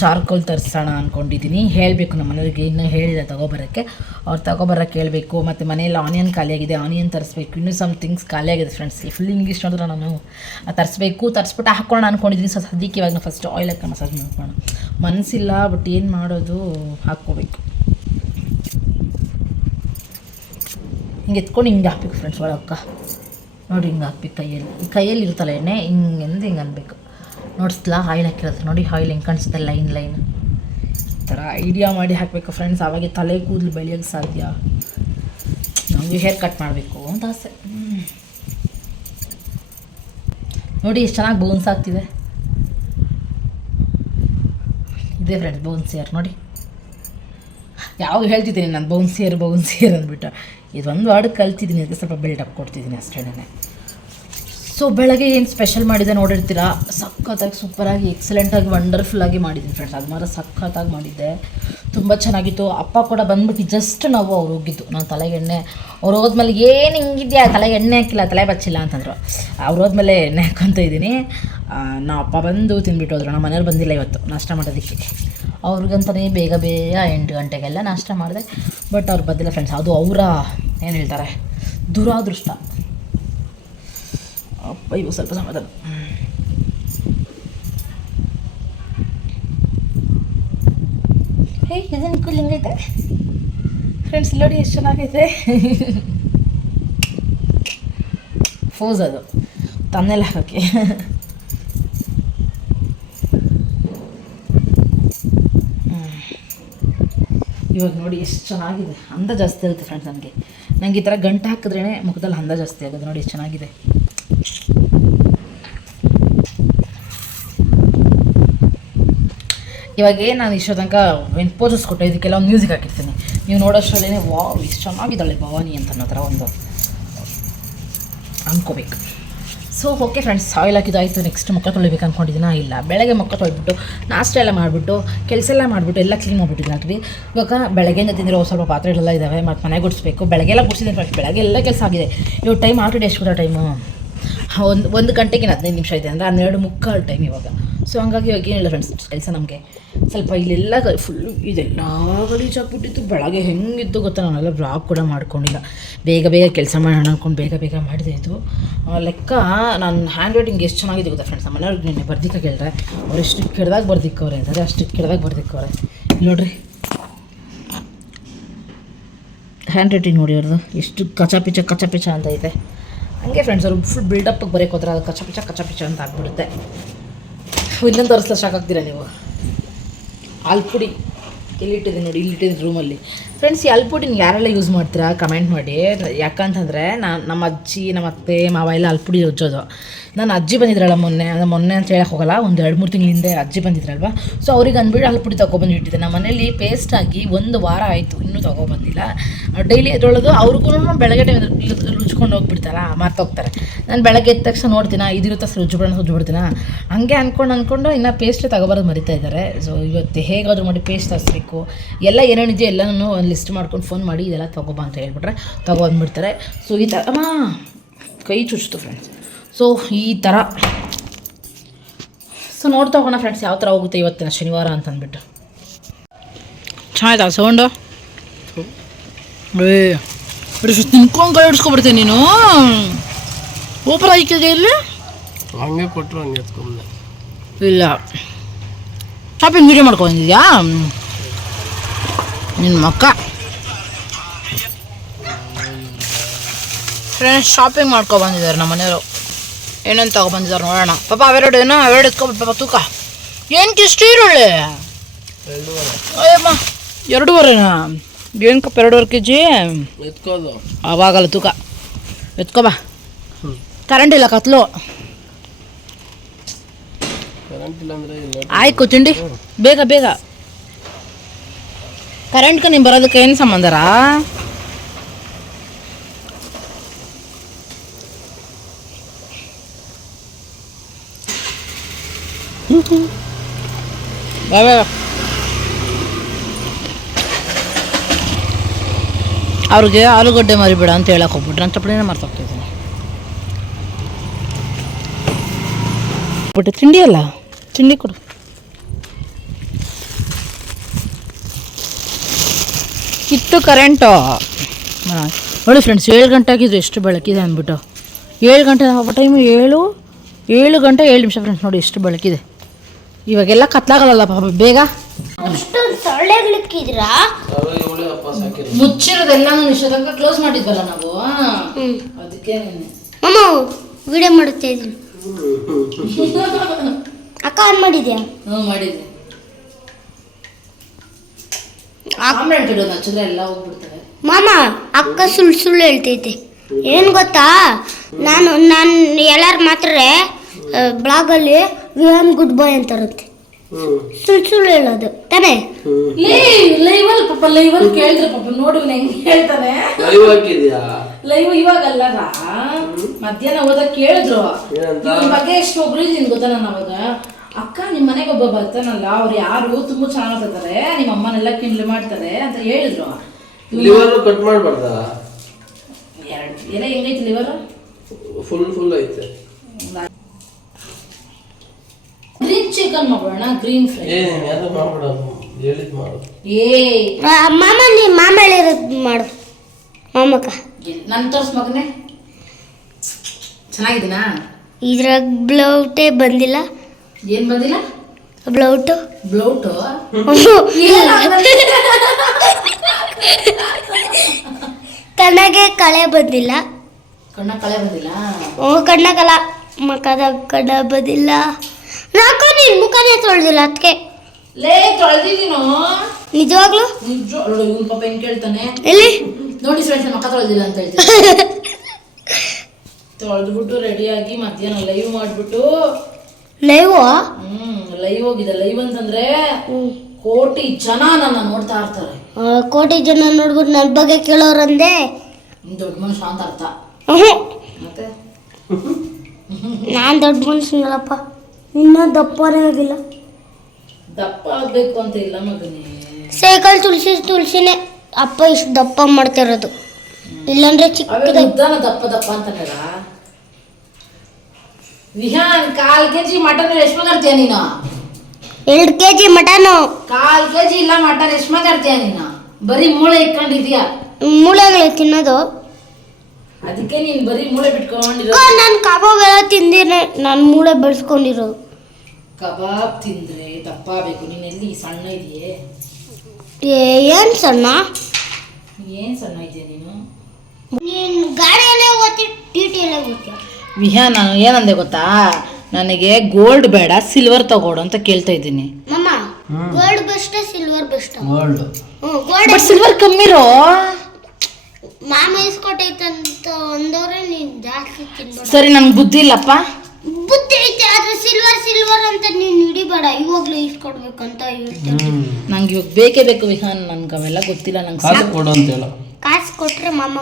ಚಾರ್ಕೋಲ್ ತರಿಸೋಣ ಅಂದ್ಕೊಂಡಿದ್ದೀನಿ. ಹೇಳಬೇಕು ನಮ್ಮ ಮನೆಯವ್ರಿಗೆ, ಇನ್ನೂ ಹೇಳಿದೆ ತೊಗೊಬರೋಕ್ಕೆ. ಅವ್ರು ತೊಗೊಬರೋಕ್ಕೆ ಹೇಳಬೇಕು. ಮತ್ತು ಮನೆಯಲ್ಲಿ ಆನಿಯನ್ ಖಾಲಿಯಾಗಿದೆ, ಆನಿಯನ್ ತರಿಸ್ಬೇಕು. ಇನ್ನೂ ಸಮ್ಥಿಂಗ್ಸ್ ಖಾಲಿಯಾಗಿದೆ ಫ್ರೆಂಡ್ಸ್. ಫುಲ್ ಇಂಗ್ಲೀಷ್ ನೋಡಿದ್ರೆ ನಾನು ತರಿಸ್ಬಿಟ್ಟು ಹಾಕ್ಕೊಳ್ಳೋಣ ಅಂದ್ಕೊಂಡಿದ್ದೀನಿ. ಸೊ ಸದ್ಯಕ್ಕೆ ಇವಾಗ ಫಸ್ಟ್ ಆಯಿಲ್ ಹಾಕಿ ಮಸಾಜ್ ಮಾಡ್ಕೊಳ್ಳೋಣ. ಮನಸ್ಸಿಲ್ಲ, ಬಟ್ ಏನು ಮಾಡೋದು, ಹಾಕ್ಕೋಬೇಕು. ಹಿಂಗೆ ಎತ್ಕೊಂಡು ಹಿಂಗೆ ಹಾಕ್ಬೇಕು ಫ್ರೆಂಡ್ಸ್ ಒಳಕ್ಕ. ನೋಡಿ ಹಿಂಗೆ ಹಾಕ್ಬೇಕು ಕೈಯಲ್ಲಿ ಇರುತ್ತಲ್ಲ ಎಣ್ಣೆ, ಹಿಂಗೆ ಅನ್ಬೇಕು. ನೋಡಿಸ್ಲಾ ಆಯಿಲ್ ಹಾಕಿರೋದು ನೋಡಿ, ಆಯಿಲ್ ಹೆಂಗೆ ಕಾಣಿಸುತ್ತೆ ಲೈನ್ ಈ ಥರ ಐಡಿಯಾ ಮಾಡಿ ಹಾಕಬೇಕು ಫ್ರೆಂಡ್ಸ್. ಆವಾಗ ತಲೆ ಕೂದಲು ಬೆಳೆಯೋಕ್ಕೆ ಸಾಧ್ಯ. ನಮಗೆ ಹೇರ್ ಕಟ್ ಮಾಡಬೇಕು ಅಂತ ಆಸೆ. ನೋಡಿ ಎಷ್ಟು ಚೆನ್ನಾಗಿ ಬೌನ್ಸ್ ಆಗ್ತಿದೆ. ಇದೇ ಫ್ರೆಂಡ್ಸ್ ಬೌನ್ಸ್ ಹೇರ್ ನೋಡಿ. ಯಾವಾಗ ಹೇಳ್ತಿದ್ದೀನಿ ನಾನು ಬೌನ್ಸ್ ಹೇರ್ ಅಂದ್ಬಿಟ್ಟು. ಇದೊಂದು ವರ್ಡ್ ಕಲ್ತಿದ್ದೀನಿ, ಅದಕ್ಕೆ ಸ್ವಲ್ಪ ಬಿಲ್ಡಪ್ ಕೊಡ್ತಿದ್ದೀನಿ ಅಷ್ಟೇನೆ. ಸೊ ಬೆಳಗ್ಗೆ ಏನು ಸ್ಪೆಷಲ್ ಮಾಡಿದೆ ನೋಡಿರ್ತೀರಾ. ಸಖತ್ತಾಗಿ ಸೂಪರಾಗಿ ಎಕ್ಸಲೆಂಟಾಗಿ ವಂಡರ್ಫುಲ್ಲಾಗಿ ಮಾಡಿದ್ದೀನಿ ಫ್ರೆಂಡ್ಸ್. ಅದು ಮಾತ್ರ ಸಖತ್ತಾಗಿ ಮಾಡಿದ್ದೆ, ತುಂಬ ಚೆನ್ನಾಗಿತ್ತು. ಅಪ್ಪ ಕೂಡ ಬಂದ್ಬಿಟ್ಟು ಜಸ್ಟ್ ನಾವು ಅವ್ರು ಹೋಗಿದ್ದು, ನಾನು ತಲೆಗೆ ಎಣ್ಣೆ ಅವ್ರು ಹೋದ್ಮೇಲೆ ಏನು ಹಿಂಗಿದ್ಯಾ ತಲೆಗೆ ಎಣ್ಣೆ ಹಾಕಿಲ್ಲ, ತಲೆ ಬಚ್ಚಿಲ್ಲ ಅಂತಂದರು. ಅವ್ರು ಹೋದ್ಮೇಲೆ ಎಣ್ಣೆ ಹಾಕ್ಕೊತ ಇದ್ದೀನಿ. ನಾವು ಅಪ್ಪ ಬಂದು ತಿಂದ್ಬಿಟ್ಟು ಹೋದ್ರು. ನಮ್ಮ ಮನೆಯವ್ರು ಬಂದಿಲ್ಲ ಇವತ್ತು ನಾಷ್ಟ ಮಾಡೋದಕ್ಕೆ. ಅವ್ರಿಗಂತಲೇ ಬೇಗ 8 ಗಂಟೆಗೆಲ್ಲ ನಾಷ್ಟ ಮಾಡಿದೆ. ಬಟ್ ಅವ್ರು ಬಂದಿಲ್ಲ ಫ್ರೆಂಡ್ಸ್. ಅದು ಅವರ ಏನು ಹೇಳ್ತಾರೆ ದುರಾದೃಷ್ಟ. ಅಪ್ಪ ಇವು ಸ್ವಲ್ಪ ಸಮಾಧಾನ. ಹೇ ಇದನ್ನು ಕೂಲಿಂಗ್ ಐತೆ ಫ್ರೆಂಡ್ಸ್, ನೋಡಿ ಎಷ್ಟು ಚೆನ್ನಾಗೈತೆ. ಫೋಸ್ ಅದು ತನ್ನೆಲ್ಲ ಹಾಕಿ. ಇವಾಗ ನೋಡಿ ಎಷ್ಟು ಚೆನ್ನಾಗಿದೆ, ಅಂದ ಜಾಸ್ತಿ ಆಗುತ್ತೆ ಫ್ರೆಂಡ್ಸ್. ನನಗೆ ಈ ಥರ ಗಂಟು ಹಾಕಿದ್ರೇ ಮುಖದಲ್ಲಿ ಅಂದ ಜಾಸ್ತಿ ಆಗೋದು. ನೋಡಿ ಎಷ್ಟು ಚೆನ್ನಾಗಿದೆ. ಇವಾಗ ನಾನು ಇಷ್ಟೋ ತನಕ ಏನು ಪೋಸಸ್ ಕೊಟ್ಟೆ, ಇದಕ್ಕೆಲ್ಲ ಒಂದು ಮ್ಯೂಸಿಕ್ ಹಾಕಿರ್ತೀನಿ. ನೀವು ನೋಡೋಷ್ಟರಲ್ಲೇ ವಾವ್ ಎಷ್ಟು ಚೆನ್ನಾಗಿದ್ದಾಳೆ ಭವಾನಿ ಅಂತ ಅನ್ನೋ ಥರ ಒಂದು ಅಂದ್ಕೋಬೇಕು. ಸೊ ಓಕೆ ಫ್ರೆಂಡ್ಸ್, ಆಯಿಲ್ ಹಾಕಿದ್ದಾಯಿತು. ನೆಕ್ಸ್ಟ್ ಮುಖ ತೊಳಿಬೇಕು ಅಂದ್ಕೊಂಡಿದ್ದೀನ, ಇಲ್ಲ ಬೆಳಗ್ಗೆ ಮುಖ ತೊಳೆದ್ಬಿಟ್ಟು ನಾಷ್ಟ ಎಲ್ಲ ಮಾಡಿಬಿಟ್ಟು ಕೆಲಸ ಎಲ್ಲ ಮಾಡಿಬಿಟ್ಟು ಎಲ್ಲ ಕ್ಲೀನ್ ಮಾಡಿಬಿಟ್ಟಿದ್ದೀನಿ ಆಗ್ಲಿ. ಇವಾಗ ಬೆಳಗ್ಗೆಯಿಂದ ತಿಂದಿರೋ ಸ್ವಲ್ಪ ಪಾತ್ರೆಗಳೆಲ್ಲ ಇದ್ದಾವೆ, ಮತ್ತು ಮನೆ ಗುಡಿಸ್ಬೇಕು. ಬೆಳಗ್ಗೆಲ್ಲ ಗುಡಿಸಿದ್ದೀನಿ ಫ್ರೆಂಡ್ಸ್, ಬೆಳಗ್ಗೆ ಎಲ್ಲ ಕೆಲಸ ಆಗಿದೆ. ಇವಾಗ ಟೈಮ್ ಆಲ್ರೆಡಿ ಎಷ್ಟು ಕೂಡ ಟೈಮು 1 ಗಂಟೆಗೆ 15 ನಿಮಿಷ ಇದೆ, ಅಂದರೆ 12:45 ಟೈಮ್ ಇವಾಗ. ಸೊ ಹಂಗಾಗಿ ಇವಾಗ ಏನಿಲ್ಲ ಫ್ರೆಂಡ್ಸ್, ಕೆಲಸ ನಮಗೆ ಸ್ವಲ್ಪ ಇಲ್ಲೆಲ್ಲ ಫುಲ್ಲು ಇದೆಲ್ಲ ಗಲೀಜಾಗ್ಬಿಟ್ಟಿತ್ತು. ಬೆಳಗ್ಗೆ ಹೆಂಗಿತ್ತು ಗೊತ್ತಾ, ನಾನೆಲ್ಲ ಬ್ಲಾಗ್ ಕೂಡ ಮಾಡ್ಕೊಂಡಿಲ್ಲ. ಬೇಗ ಬೇಗ ಕೆಲಸ ಮಾಡೋಣ ಅಂದ್ಕೊಂಡು ಬೇಗ ಮಾಡಿದೆ. ಇದು ಲೆಕ್ಕ ನಾನು ಹ್ಯಾಂಡ್ ರೈಟಿಂಗ್ ಎಷ್ಟು ಚೆನ್ನಾಗಿದೆ ಗೊತ್ತಾ ಫ್ರೆಂಡ್ಸ್. ನಮ್ಮ ಮನೆಯವ್ರಿಗೆ ನಿನ್ನೆ ಬರ್ದಿಕ್ಕೆ ಕೇಳಿದ್ರೆ ಅವ್ರು ಎಷ್ಟು ಕೆಡ್ದಾಗ ಬರ್ದಿಕ್ಕವ್ರೆ ಅಂತಾರೆ, ಅಷ್ಟು ಕೆಡ್ದಾಗ ಬರ್ದಿಕ್ಕವ್ರೆ. ನೋಡ್ರಿ ಹ್ಯಾಂಡ್ ರೈಟಿಂಗ್ ನೋಡಿ ಅವ್ರದ್ದು ಎಷ್ಟು ಕಚಪಿಚ ಅಂತ ಐತೆ. ಹಂಗೆ ಫ್ರೆಂಡ್ಸ್, ಅವ್ರು ಫುಲ್ ಬಿಲ್ಡಪ್ಪಿಗೆ ಬರೋಕೆ ಹೋದ್ರೆ ಅದು ಕಚಪಿಚ ಅಂತ ಆಗ್ಬಿಡುತ್ತೆ. ಇನ್ನೊಂದು ತೋರಿಸ್ಲ ಶಾಕಾಗ್ತೀರಾ ನೀವು. ಹಾಲ್ಪುಡಿ ಇಲ್ಲಿಟ್ಟಿದ್ದೀನಿ ನೋಡಿ, ಇಲ್ಲಿಟ್ಟಿದ್ದೀನಿ ರೂಮಲ್ಲಿ. ಫ್ರೆಂಡ್ಸ್, ಈ ಹಾಲ್ಪುಡಿನ ಯಾರೆಲ್ಲ ಯೂಸ್ ಮಾಡ್ತೀರಾ ಕಮೆಂಟ್ ಮಾಡಿ. ಯಾಕಂತಂದರೆ ನಮ್ಮ ಅಜ್ಜಿ, ನಮ್ಮ ಅತ್ತೆ, ಮಾವ ಎಲ್ಲ ಹಾಲ್ಪುಡಿ ಉಜ್ಜೋದು. ನಾನು ಅಜ್ಜಿ ಬಂದಿದ್ರಲ್ಲ ಮೊನ್ನೆ ಅಂತ ಹೇಳಕ್ಕೆ ಹೋಗಲ್ಲ, ಒಂದು 2-3 ತಿಂಗಳ ಹಿಂದೆ ಅಜ್ಜಿ ಬಂದಿದ್ರಲ್ವ. ಸೊ ಅವ್ರಿಗೆ ಅಂದ್ಬಿಟ್ಟು ಹಾಲ್ಪುಡಿ ತೊಗೊಬಂದು ಇಟ್ಟಿದ್ದೆ. ನಮ್ಮ ಮನೇಲಿ ಪೇಸ್ಟಾಗಿ 1 ವಾರ ಆಯಿತು, ಇನ್ನೂ ತೊಗೊಬಂದಿಲ್ಲ. ಡೈಲಿ ಎದ್ರೊಳದು ಅವ್ರಿಗೂ ಬೆಳಗ್ಗೆ ಟೈಮ್ ರುಚ್ಕೊಂಡು ಹೋಗ್ಬಿಡ್ತಾರ, ಮರ್ತೋಗ್ತಾರೆ. ನಾನು ಬೆಳಗ್ಗೆ ಎದ್ದ ತಕ್ಷಣ ನೋಡ್ತೀನ ಇದಿರುತ್ತೆ ಅಷ್ಟು ರುಜ್ಬಿಡ್ತೀನ, ಹಂಗೆ ಅಂದ್ಕೊಂಡು ಇನ್ನೂ ಪೇಸ್ಟೇ ತಗೊಬರೋದು ಮರಿತಾ ಇದ್ದಾರೆ. ಸೊ ಇವತ್ತು ಹೇಗಾದರೂ ಮಾಡಿ ಪೇಸ್ಟ್ ತರಿಸ್ಬೇಕು. ಎಲ್ಲ ಏನೇನಿದೆಯೋ ಎಲ್ಲನೂ ಒಂದು ಲಿಸ್ಟ್ ಮಾಡ್ಕೊಂಡು ಫೋನ್ ಮಾಡಿ ಇದೆಲ್ಲ ತೊಗೊಬಾ ಅಂತ ಹೇಳ್ಬಿಟ್ರೆ ತೊಗೊಬಂದ್ಬಿಡ್ತಾರೆ. ಸೊ ಈ ಥರ ಕೈ ಚುಚ್ಚಿತು ಫ್ರೆಂಡ್ಸ್. ಸೊ ಈ ಥರ ನೋಡ್ತಾ ಹೋಗೋಣ ಫ್ರೆಂಡ್ಸ್ ಯಾವ ಥರ ಹೋಗುತ್ತೆ ಇವತ್ತಿನ ಶನಿವಾರ ಅಂತ ಅಂದ್ಬಿಟ್ಟು. ಚೆನ್ನಾಯ್ತಾ ಸೌಂಡು? ತಿನ್ಕೊಂಡು ಕೈ ಹಿಡ್ಸ್ಕೊಬಿಡ್ತೀನಿ ನೀನು. ಓಪರ್ ಆಯ್ಕಿದೆ ಇಲ್ಲಿ ಹಂಗೆ ಕೊಟ್ಟರು ಹಂಗೆ ಎತ್ಕೊಂಡೆ. ಇಲ್ಲ ಶಾಪಿಂಗ್ ವೀಡಿಯೋ ಮಾಡ್ಕೊಂಡಿದ್ಯಾ ನಿನ್ನ ಮಕ್ಕ? ಫ್ರೆಂಡ್ಸ್, ಶಾಪಿಂಗ್ ಮಾಡ್ಕೊಬಂದಿದ್ದಾರೆ ನಮ್ಮ ಮನೆಯವರು. ಏನೇನು ತಗೊಬಂದಿದ್ದಾರೆ ನೋಡೋಣ. ಪಾಪ ಅವೆರಡು ಎತ್ಕೊಬಿಟ್ಟು ಪಾಪ ತೂಕ ಏನಕ್ಕೆ ಇಷ್ಟು ಈರುಳ್ಳಿ? ಅಯ್ಯಮ್ಮ 2.5 ಏನು ಕಪ್ 2.5 kg ಎತ್ಕೋದು ಅವಾಗಲ್ಲ ತೂಕ. ಎತ್ಕೊಬಾ. ಕರೆಂಟ್ ಇಲ್ಲ, ಕತ್ಲು. ಕರೆಂಟ್ ಇಲ್ಲ ಅಂದರೆ ಆಯ್ತು ತಿಂಡಿ ಬೇಗ. ಕರೆಂಟ್ಗೆ ನೀವು ಬರೋದಕ್ಕೆ ಏನು ಸಂಬಂಧರಾ? ಅವ್ರಿಗೆ ಆಲೂಗಡ್ಡೆ ಮರಿಬೇಡ ಅಂತ ಹೇಳಕ್ಕೆ ಹೋಗ್ಬಿಟ್ರೆ ನಾನು ಚಪ್ಪಲಿನೇ ಮರ್ತೋಗ್ತಿದ್ದೀನಿ. ಬಿಟ್ಟು ತಿಂಡಿ ಅಲ್ಲ, ತಿಂಡಿ ಕೊಡು. ಇತ್ತು ಕರೆಂಟು ನೋಡಿ ಫ್ರೆಂಡ್ಸ್. 7 ಗಂಟೆ ಆಗಿದ್ದು ಎಷ್ಟು ಬೆಳಕಿದೆ ಅಂದ್ಬಿಟ್ಟು. 7 ಗಂಟೆ ಟೈಮು 7 ಗಂಟೆ 7 ನಿಮಿಷ ಫ್ರೆಂಡ್ಸ್. ನೋಡಿ ಎಷ್ಟು ಬೆಳಕಿದೆ. ಇವಾಗೆಲ್ಲ ಕತ್ಲಾಗಲ್ಲ ಪಾಪ ಬೇಗ. ಅಷ್ಟೊಂದು ಸೊಳ್ಳೆಗಳಿಕ್ಕಿದ್ರಾ? ಮುಚ್ಚಿರೋದೆಲ್ಲ ಇಷ್ಟ ತನಕ ಕ್ಲೋಸ್ ಮಾಡಿದ್ವಲ್ಲ ನಾವು, ಅದಕ್ಕೆ ಅಮ್ಮ ವಿಡಿಯೋ ಮಾಡುತ್ತಾ ಇದ್ದೀನಿ. ಅಕ್ಕ ಆನ್ ಮಾಡಿದ್ಯಾ? ಮಾಡಿದ್ದೆ. ಕಾಮೆಂಟ್ ಇಡೋದು ಹಚ್ಚಿದ್ರೆ ಎಲ್ಲ ಹೋಗ್ಬಿಡ್ತಾರೆ. ಮಾಮ ಅಕ್ಕ ಸುಳ್ಳು ಹೇಳ್ತೈತೆ. ಏನು ಗೊತ್ತಾ, ನಾನು ಎಲ್ಲಾರು ಮಾತ್ರ ಬ್ಲಾಗಲ್ಲಿ ವಿಹಾನ್ ಗುಡ್ ಬಾಯ್ ಅಂತ ಇರುತ್ತೆ. ಸುಳ್ಳು ಹೇಳೋದು ತಾನೇ. ಲೈವಲ್ ಪಾಪ ಲೈವಲ್ ಕೇಳಿದ್ರೆ ಪಾಪ ನೋಡಿ ಹೆಂಗೆ ಹೇಳ್ತಾನೆ. ಲೈವ್ ಇವಾಗಲ್ಲ, ಮಧ್ಯಾಹ್ನ ಹೋದಾಗ ಕೇಳಿದ್ರು ಇವ್ರ ಬಗ್ಗೆ ಎಷ್ಟು ಹೊಗಳಿದ್ದೀನಿ ಗೊತ್ತಾ ನಾನು. ಅವಾಗ ಅಕ್ಕ ನಿಮ್ಮ ಮನೆಗೆ ಒಬ್ಬ ಬರ್ತಾನಲ್ಲ, ಅವ್ರು ಯಾರು ತುಂಬಾ ಚೆನ್ನಾಗಿ ಮಾಡ್ತಾರೆ, ನಿಮ್ಮ ಅಮ್ಮನೆಲ್ಲ ಕಿಂಡ್ಲಿ ಮಾಡ್ತಾರೆ ಅಂತ ಹೇಳಿದ್ರು. ಲಿವರ್ ಕಟ್ ಮಾಡಬಾರ್ದ? ಎಲ್ಲ ಹೆಂಗೈತಿ ಲಿವರ್? ಫುಲ್ ಐತೆ. ಗ್ರೀನ್ ಚಿಕನ್ ಮಾಡೋಣ, ಗ್ರೀನ್ ಫ್ರೈ. ಮಾಮ ನೀ ಮಾಮ ಹೇಳಿರೋದು ಮಾಡು. ಮಾಮಕ್ಕ ನನ್ನ ತೋರ್ಸ್ ಮಗನೇ. ಚೆನ್ನಾಗಿದ್ದೀನಾ? ಇದ್ರಾಗ ಬ್ಲೌಟೇ ಬಂದಿಲ್ಲ. ಏನು ಬಂದಿಲ್ಲ? ಬ್ಲೌಟು ಬ್ಲೌಟು ಕಣ್ಣಗೆ ಕಳೆ ಬಂದಿಲ್ಲ. ಕಣ್ಣ ಕಳೆ ಬಂದಿಲ್ಲ. ಕಣ್ಣ ಮಕದ ಕಡ ಬಂದಿಲ್ಲ. ನಾಲ್ಕು ನಿನ್ ಮುಖನೇ ತೊಳೆದಿಲ್ಲ ಅದಕ್ಕೆ. ಲೇ ತೊಳೆದಿದ್ದೀನೋ ನಿಜವಾಗ್ಲು. ನಿಜ ನೋಡಿ ಇವನ್ ಪಾಪ ಹೆಂಗ್ ಕೇಳ್ತಾನೆ. ಎಲ್ಲಿ ನೋಡಿ ಫ್ರೆಂಡ್ಸ್ ಮಕ್ಕ ತೊಳೆದಿಲ್ಲ ಅಂತ ಹೇಳ್ತೀನಿ. ತೊಳೆದ್ಬಿಟ್ಟು ರೆಡಿಯಾಗಿ ಮಧ್ಯಾಹ್ನ ಲೈವ್ ಮಾಡ್ಬಿಟ್ಟು ಲೈವ್ ಲೈವ್ ಹೋಗಿದೆ. ಲೈವ್ ಅಂತಂದ್ರೆ ಕೋಟಿ ಜನ ನನ್ನ ನೋಡ್ತಾ ಇರ್ತಾರೆ. ಕೋಟಿ ಜನ ನೋಡ್ಬಿಟ್ಟು ನನ್ನ ಬಗ್ಗೆ ಕೇಳೋರಂದೆ ದೊಡ್ಡ ಮನುಷ್ಯ ಅಂತ ಅರ್ಥ. ಮತ್ತೆ ನಾನು ದೊಡ್ಡ ಮನುಷ್ಯನಲ್ಲಪ್ಪ, ಇನ್ನೂ ದಪ್ಪನೇ ಆಗಿಲ್ಲ. ದಪ್ಪ ಆಗ್ಬೇಕು ಅಂತ ಇಲ್ಲ ಮಗನೇ. ಸೈಕಲ್ ತುಳಸಿನೇ ಅಪ್ಪ ಇಷ್ಟು ದಪ್ಪ ಮಾಡ್ತಿರೋದು, ಇಲ್ಲಾಂದ್ರೆ ಚಿಕ್ಕದಾಗಿ ಉದ್ದಾನ ದಪ್ಪ ದಪ್ಪ ಅಂತಾನಲ್ಲ. ವಿಹಾನ್ 1/4 kg ಮಟನ್ ಎಷ್ಟು ಮಾತಾಡ್ತೀಯ ನೀನು? 2 kg ಮಟನು. 1/4 kg ಇಲ್ಲ ಮಟನ್ ಎಷ್ಟು ಮಾತಾಡ್ತೀಯ ನೀನು? ಬರೀ ಮೂಳೆ ಇಟ್ಕೊಂಡಿದ್ಯಾ. ಮೂಳೆಗಳು ತಿನ್ನೋದು, ಅದಕ್ಕೆ ನೀನ್ ಬರೀ ಮೂಳೆ ಬಿಟ್ಕೊಂಡಿರೋ. ನಾನು ಕಬಾಬ್ ಎಲ್ಲ ತಿಂದಿನಿ, ನಾನು ಮೂಳೆ ಬೆಳೆಸ್ಕೊಂಡಿರೋದು. ಕಬಾಬ್ ತಿಂದ್ರೆ ದಪ್ಪ ಬೇಕು. ನೀನ್ ಎಲ್ಲಿ ಸಣ್ಣ ಇದೆಯೇ? ಏನ್ ಸಣ್ಣ? ಏನ್ ಸಣ್ಣ ಇದೆಯಾ ನೀನು? ನೀನು ಗಾಡಿಯಲ್ಲೇ ಓದ್ತಿ, ಟಿಟಿಯಲ್ಲೇ ಓದ್ತೀಯ. ವಿಹಾನ್ ನಾನು ಏನಂದೆ ಗೊತ್ತಾ, ನನಗೆ ಗೋಲ್ಡ್ ಬೇಡ ಸಿಲ್ವರ್ ತಗೋಡು ಅಂತ ಕೇಳ್ತಾ ಇದ್ದೀನಿ. ಮಮ್ಮ gold best silver best? Gold. Gold silver ಕಮ್ಮಿರೋ. ಮಾಮ ಇಸ್ಕೊಟ್ಟೈತಂತ ಒಂದವ್ರೆ ನೀನ್ ಜಾಸ್ತಿ ತಿನ್ಬೇಡ. ಸರಿ ನನ್ಗೆ ಬುದ್ಧಿ ಇಲ್ಲಪ್ಪ. ಬುದ್ಧಿ ಐತೆ ಆದ್ರೆ ಸಿಲ್ವರ್ ಅಂತ ನೀನ್ ಹಿಡಿಬೇಡ, ಇವಾಗ್ಲೂ ಇಸ್ಕೊಡ್ಬೇಕಂತ ಹೇಳ್ತೀನಿ. ನಂಗೆ ಇವಾಗ ಬೇಕೇ ಬೇಕು ವಿಹಾನ್, ನನ್ಗೆ ಅವೆಲ್ಲ ಗೊತ್ತಿಲ್ಲ. ನಂಗೆ ಕಾಸು ಕೊಡು ಅಂತ ಹೇಳು. ಕಾಸು ಕೊಟ್ರೆ ಮಾಮ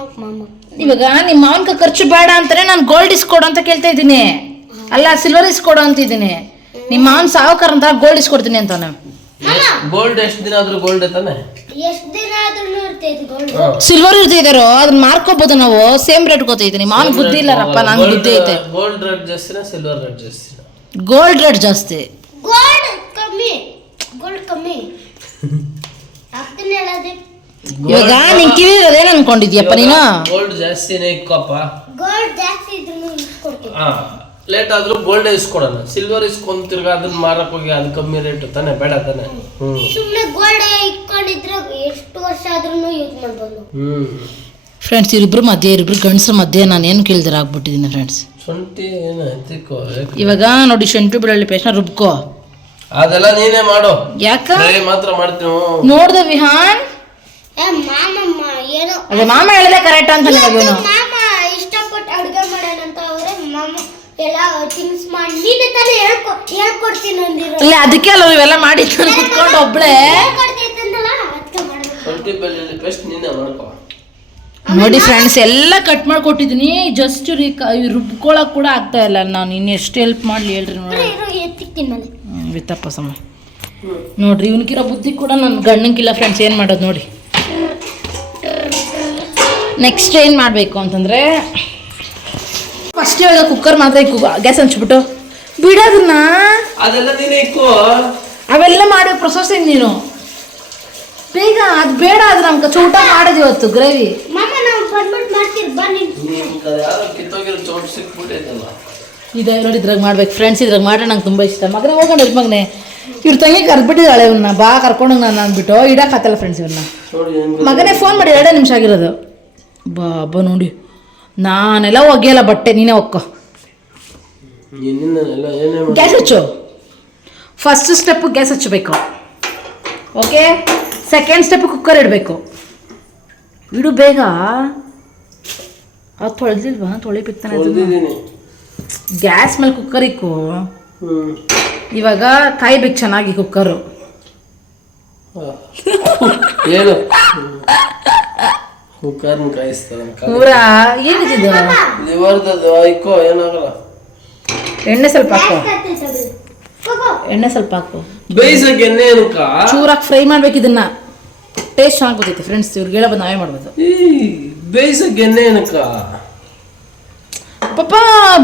ಇವಾಗ ನಿಮ್ಮ ಮಾವನ್ಕ ಖರ್ಚು ಬೇಡ ಅಂತಾನೆ ನಾನು ಗೋಲ್ಡ್ ಇಸ್ಕೊಡು ಅಂತ ಕೇಳ್ತಾ ಇದ್ದೀನಿ, ಅಲ್ಲ ಸಿಲ್ವರ್ ಇಸ್ಕೊಡು ಅಂತಿದ್ದೀನಿ. ನಿಮ್ಮ ಮಾವನ್ ಸಾವುಕಾರ ಅಂತ ಗೋಲ್ಡ್ ಇಸ್ಕೊಡ್ತೀನಿ ಅಂತಾನೆ. ಗೋಲ್ಡ್ ಎಷ್ಟು ದಿನ ಆದ್ರೂ ಗೋಲ್ಡ್ ತಾನೆ? ಎಷ್ಟು ದಿನ ಆದ್ರೂ ಇರ್ತೈತಿ ಗೋಲ್ಡ್. ಸಿಲ್ವರ್ ಇರ್ತಿದಾರೋ ಅದನ್ನ ಮಾರ್ಕೋಬಹುದು ನಾವು, ಸೇಮ್ ರೇಟ್ ಗೊತ್ತೈತೀನಿ. ಮಾವನ್ ಬುದ್ಧಿ ಇಲ್ಲಾರಪ್ಪ, ನಂಗೆ ಬುದ್ಧಿ ಐತೆ. ಗೋಲ್ಡ್ ರೇಟ್ ಜಾಸ್ತಿನಾ ಸಿಲ್ವರ್ ರೇಟ್ ಜಾಸ್ತಿನಾ? ಗೋಲ್ಡ್ ರೇಟ್ ಜಾಸ್ತಿ. ಗೋಲ್ಡ್ ಕಮ್ಮಿ ಆಗ್ತಾನೆ ಹೇಳೋದೆ. ಇವಾಗ ನಿನ್ ಕಿವಿ ಇರೋದೇನು ಅನ್ಕೊಂಡಿದ್ಯಪ್ಪ ನೀನು? ಗೋಲ್ಡ್ ಜಾಸ್ತಿನೇ ಇಕ್ಕಪ್ಪ. ಗೋಲ್ಡ್ ಜಾಸ್ತಿ ಇದ್ರೂ ಇಸ್ಕೊಡ್ತೀವಿ. ಲೇಟ್ ಆದ್ರೂ ಗೋಲ್ಡ್ ಇಸ್ಕೊಡೋಣ. ಸಿಲ್ವರ್ ಇಸ್ಕೊಂಡ್ ತಿರ್ಗಾ ಅದನ್ನ ಮಾರಕ್ ಹೋಗಿ ಅದು ಕಮ್ಮಿ ರೇಟ್ ತಾನೆ, ಬೇಡ ತಾನೆ. ಸುಮ್ಮನೆ ಗೋಲ್ಡ್ ಇಟ್ಕೊಂಡಿದ್ರೆ ಎಷ್ಟು ವರ್ಷ ಆದ್ರೂ ಯೂಸ್ ಮಾಡ್ಬೋದು. ಫ್ರೆಂಡ್ಸ್ ಇವ್ರಿಬ್ರು ಗಂಡಸ್ರ ಮಧ್ಯೆ ನಾನು ಏನು ಕೇಳ್ದಿರ ಆಗ್ಬಿಟ್ಟಿದ್ದೀನಿ ಫ್ರೆಂಡ್ಸ್. ಶುಂಠಿ ಏನು ಎತ್ತಿಕೋ. ಇವಾಗ ನೋಡಿ ಶುಂಠಿ ಬೆಳ್ಳುಳ್ಳಿ ಪೇಸ್ಟ್ ರುಬ್ಕೋ. ಅದೆಲ್ಲ ನೀನೇ ಮಾಡು. ಯಾಕ ಮಾತ್ರ ಮಾಡ್ತೀವಿ. ನೋಡ್ದೆ ವಿಹಾನ್, ಮಾಮಮ್ಮ ಏನೋ ಅದೇ ಮಾಮ ಹೇಳಿದೆ ಕರೆಕ್ಟ್ ಅಂತ ಇವನು. ಮಾಮ ಇಷ್ಟಪಟ್ಟು ಅಡುಗೆ ಮಾಡೋಣಂತ ಅವ್ರೆ ಮಾಮ ಎಲ್ಲ ಥಿಂಗ್ಸ್ ಮಾಡಿ ನೀನೆ ತಾನೇ ಹೇಳ್ಕೊಡ್ತೀನಿ ಅಂದಿರೋ. ಇಲ್ಲ ಅದಕ್ಕೆ ಅಲ್ಲ ಇವೆಲ್ಲ ಮಾಡಿ ಕುತ್ಕೊಂಡು ಒಬ್ಳೆ. ಹೇಳ್ಕೊಡ್ತೈತಂದಲ್ಲ ಅದಕ್ಕೆ ಮಾಡ್ಬೇಕು. ಶುಂಠಿ ಬೆಳ್ಳುಳ್ಳಿ ಪೇಸ್ಟ್ ನೀನೇ ಮಾಡ್ಕೋ. ನೋಡಿ ಫ್ರೆಂಡ್ಸ್ ಎಲ್ಲ ಕಟ್ ಮಾಡಿ ಕೊಟ್ಟಿದ್ದೀನಿ, ಜಸ್ಟ್ ರುಬ್ಕೊಳಕ್ ಕೂಡ ಆಗ್ತಾ ಇಲ್ಲ. ನಾನು ಇನ್ನು ಎಷ್ಟು ಹೆಲ್ಪ್ ಮಾಡ್ಲಿ ಹೇಳ್ರಿ ನೋಡಿ. ಎತ್ತಿಕ್ತೀನಿ ಮೇಲೆ ವಿತ್ತಪ್ಪ ಸಮ ನೋಡ್ರಿ, ಇವನ್ಕಿರೋ ಬುದ್ಧಿ ಕೂಡ ನನ್ನ ಗಂಡಂಗಿಲ್ಲ ಫ್ರೆಂಡ್ಸ್. ಏನು ಮಾಡೋದು ನೋಡಿ. ನೆಕ್ಸ್ಟ್ ಏನು ಮಾಡಬೇಕು ಅಂತಂದರೆ ಫಸ್ಟ್ ಇವಾಗ ಕುಕ್ಕರ್ ಮಾತ್ರ ಗ್ಯಾಸ್ ಹಂಚ್ಬಿಟ್ಟು ಬಿಡೋದನ್ನ ಅದೆಲ್ಲ ನೀನೇ ಇಕ್ಕೋ. ಅವೆಲ್ಲ ಮಾಡೋ ಪ್ರೊಸೆಸ್ ಹೆಂಗೆ ನೀನು ಬೇಗ ಅದು ಬೇಡ. ಅದು ನಮ್ಗೆ ಊಟ ಮಾಡೋದು ಇವತ್ತು ಗ್ರೇವಿ. ಮಾಮ ನಾವು ಬಂದ್ಬಿಟ್ಟು ಮಾಡ್ತೀರಿ ಬನ್ನಿ. ಯಾರೋ ಕಿತ್ತೋಗಿರೋ ಚೌಟ್ ಸಿಕ್ಬಿಟ್ಟೈತಲ್ಲ. ಇದೆ ನೋಡಿ, ಇದ್ರಾಗ ಮಾಡ್ಬೇಕು ಫ್ರೆಂಡ್ಸ್. ಇದ್ರಾಗ ಮಾಡ್ರೆ ನಂಗೆ ತುಂಬ ಇಷ್ಟ. ಮಗನೇ ಹೋಗೋಣ ಮಗನೇ. ಇವ್ರ ತಂಗಿ ಕರ್ಬಿಟ್ಟಿದ್ದಾಳೆ ಇವನ್ನ, ಬಾ ಕರ್ಕೊಂಡೋಗಿ ನಾನು ಅಂದ್ಬಿಟ್ಟು ಇಡಕ್ಕಾಗಲ್ಲ ಫ್ರೆಂಡ್ಸ್ ಇವನ್ನ. ಮಗನೇ ಫೋನ್ ಮಾಡಿ 2 ನಿಮಿಷ ಆಗಿರೋದು. ಬಾ ನೋಡಿ, ನಾನೆಲ್ಲ ಒಗೆಯಲ್ಲ ಬಟ್ಟೆ, ನೀನೇ ಒಕ್ಕೋ. ಗ್ಯಾಸ್ ಹಚ್ಚು. ಫಸ್ಟ್ ಸ್ಟೆಪ್ ಗ್ಯಾಸ್ ಹಚ್ಚಬೇಕು, ಓಕೆ. ಸೆಕೆಂಡ್ ಸ್ಟೆಪ್ ಕುಕ್ಕರ್ ಇಡಬೇಕು. ಇಡು ಬೇಗ. ಅದು ತೊಳೆದಿಲ್ವಾ? ತೊಳಿಬಿಕ್ತಾನೆ. ಗ್ಯಾಸ್ ಮೇಲೆ ಕುಕ್ಕರ್ ಇಕ್ಕು. ಇವಾಗ ಕಾಯ್ಬೇಕು ಚೆನ್ನಾಗಿ ಕುಕ್ಕರು. ಏನು ಕುಕ್ಕರ್ ಕಾಯಿಸ್ತಾರೆ ಪೂರ ಏನಿದು ಲಿವರ್ದದು ಇಕ್ಕೋ, ಏನಾಗಲ್ಲ. ಎಣ್ಣೆ ಸ್ವಲ್ಪ ಹಾಕು. ಎಣ್ಣೆ ಸ್ವಲ್ಪ ಹಾಕು. ಬೇಯಿಸಕ್ಕೆ ಎಣ್ಣೆ ಏನಕ್ಕ? ಚೂರಾಗಿ ಫ್ರೈ ಮಾಡ್ಬೇಕು ಇದನ್ನ. ಟೇಸ್ಟ್ ಚೆನ್ನಾಗಿ ಗೊತ್ತೈತೆ ಫ್ರೆಂಡ್ಸ್. ಇವ್ರಿಗೆ ಹೇಳೋ ನಾವೇ ಮಾಡ್ಬೋದು. ಬೇಯಿಸಕ್ಕೆ ಎಣ್ಣೆ ಏನಕ್ಕ? ಪಾಪ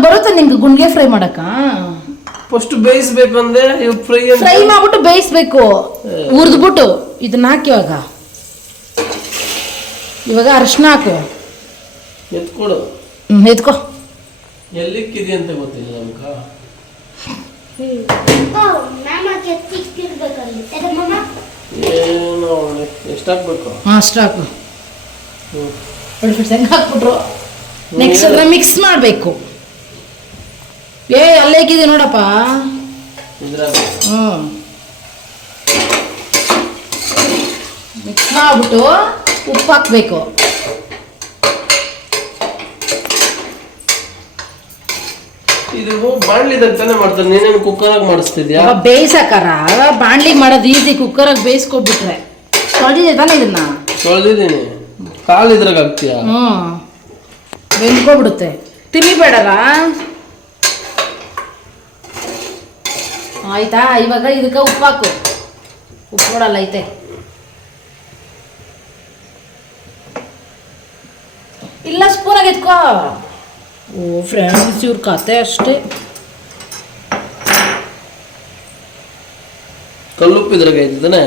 ಬರುತ್ತೆ ನಿಂಗೆ ಗುಂಡ್ಗೆ ಫ್ರೈ ಮಾಡಕ್ಕ? ಫಸ್ಟ್ ಬೇಯಿಸ್ಬೇಕು ಅಂದ್ರೆ ಫ್ರೈ ಮಾಡ್ಬಿಟ್ಟು ಬೇಯಿಸ್ಬೇಕು, ಹುರಿದ್ಬಿಟ್ಟು. ಇದನ್ನ ಹಾಕಿ ಇವಾಗ ಅರಿಶಿನ ಹಾಕು. ಎತ್ಕೊಡು. ಎತ್ಕೋ. ಎಲ್ಲಿಕ್ಕಿದೆ ಅಂತ ಗೊತ್ತಿಲ್ಲ ನಮ್ಗ. ಮ್ಯಾಮಗೆ ತಿಕ್ಕಿರ್ಬೇಕಲ್ಲಿ ಏನು ಎಷ್ಟು ಹಾಕ್ಬೇಕು? ಹಾಂ ಅಷ್ಟು ಹಾಕು. ಹ್ಞೂ ನೋಡಿ ಫ್ರೆಂಡ್ಸ್ ಹೆಂಗೆ ಹಾಕ್ಬಿಟ್ರು. ನೆಕ್ಸ್ಟ್ ಅದನ್ನ ಮಿಕ್ಸ್ ಮಾಡಬೇಕು. ಅಲ್ಲೇ ಹಾಕಿದೆ ನೋಡಪ್ಪ. ಇದ್ರಾಗ ಹ್ಞೂ ಮಿಕ್ಸ್ ಮಾಡಿಬಿಟ್ಟು ಉಪ್ಪು ಹಾಕಬೇಕು. ಇದು ಬಾಣ್ಲಿದಾಗ ತಾನೇ ಮಾಡ್ತಾರೆ, ನೀನೇನು ಕುಕ್ಕರಾಗಿ ಮಾಡಿಸ್ತಿದ್ಯಾ? ಬೇಯಿಸಕಾರ ಬಾಣ್ಲಿಗೆ ಮಾಡೋದು ಈಸಿ, ಕುಕ್ಕರಾಗಿ ಬೇಯಿಸ್ಕೊಬಿಟ್ರೆ. ತೊಳೆದಿದೆ ತಾನೇ ಇದನ್ನ? ತೊಳೆದಿದ್ದೀನಿ. ಕಾಲು ಇದ್ರಾಗ ಹಾಕ್ತೀಯಾ? ಹ್ಞೂ ಬೆಂದ್ಕೊಬಿಡುತ್ತೆ. ತಿನ್ನಿಬೇಡಲ್ಲ. ಆಯ್ತಾ? ಇವಾಗ ಇದಕ್ಕೆ ಉಪ್ಪು ಹಾಕು. ಉಪ್ಪು ಕೊಡಲ್ಲ ಐತೆ. ಇಲ್ಲ ಸ್ಪೂನಾಗ ಎತ್ಕೋ. ಓ ಫ್ರೆಂಡ್ಸ್ ಇವ್ರ ಕತೆ ಅಷ್ಟೇ. ಕಲ್ಲುಪ್ಪು ಇದ್ರಾಗ ಐತಾನೆ?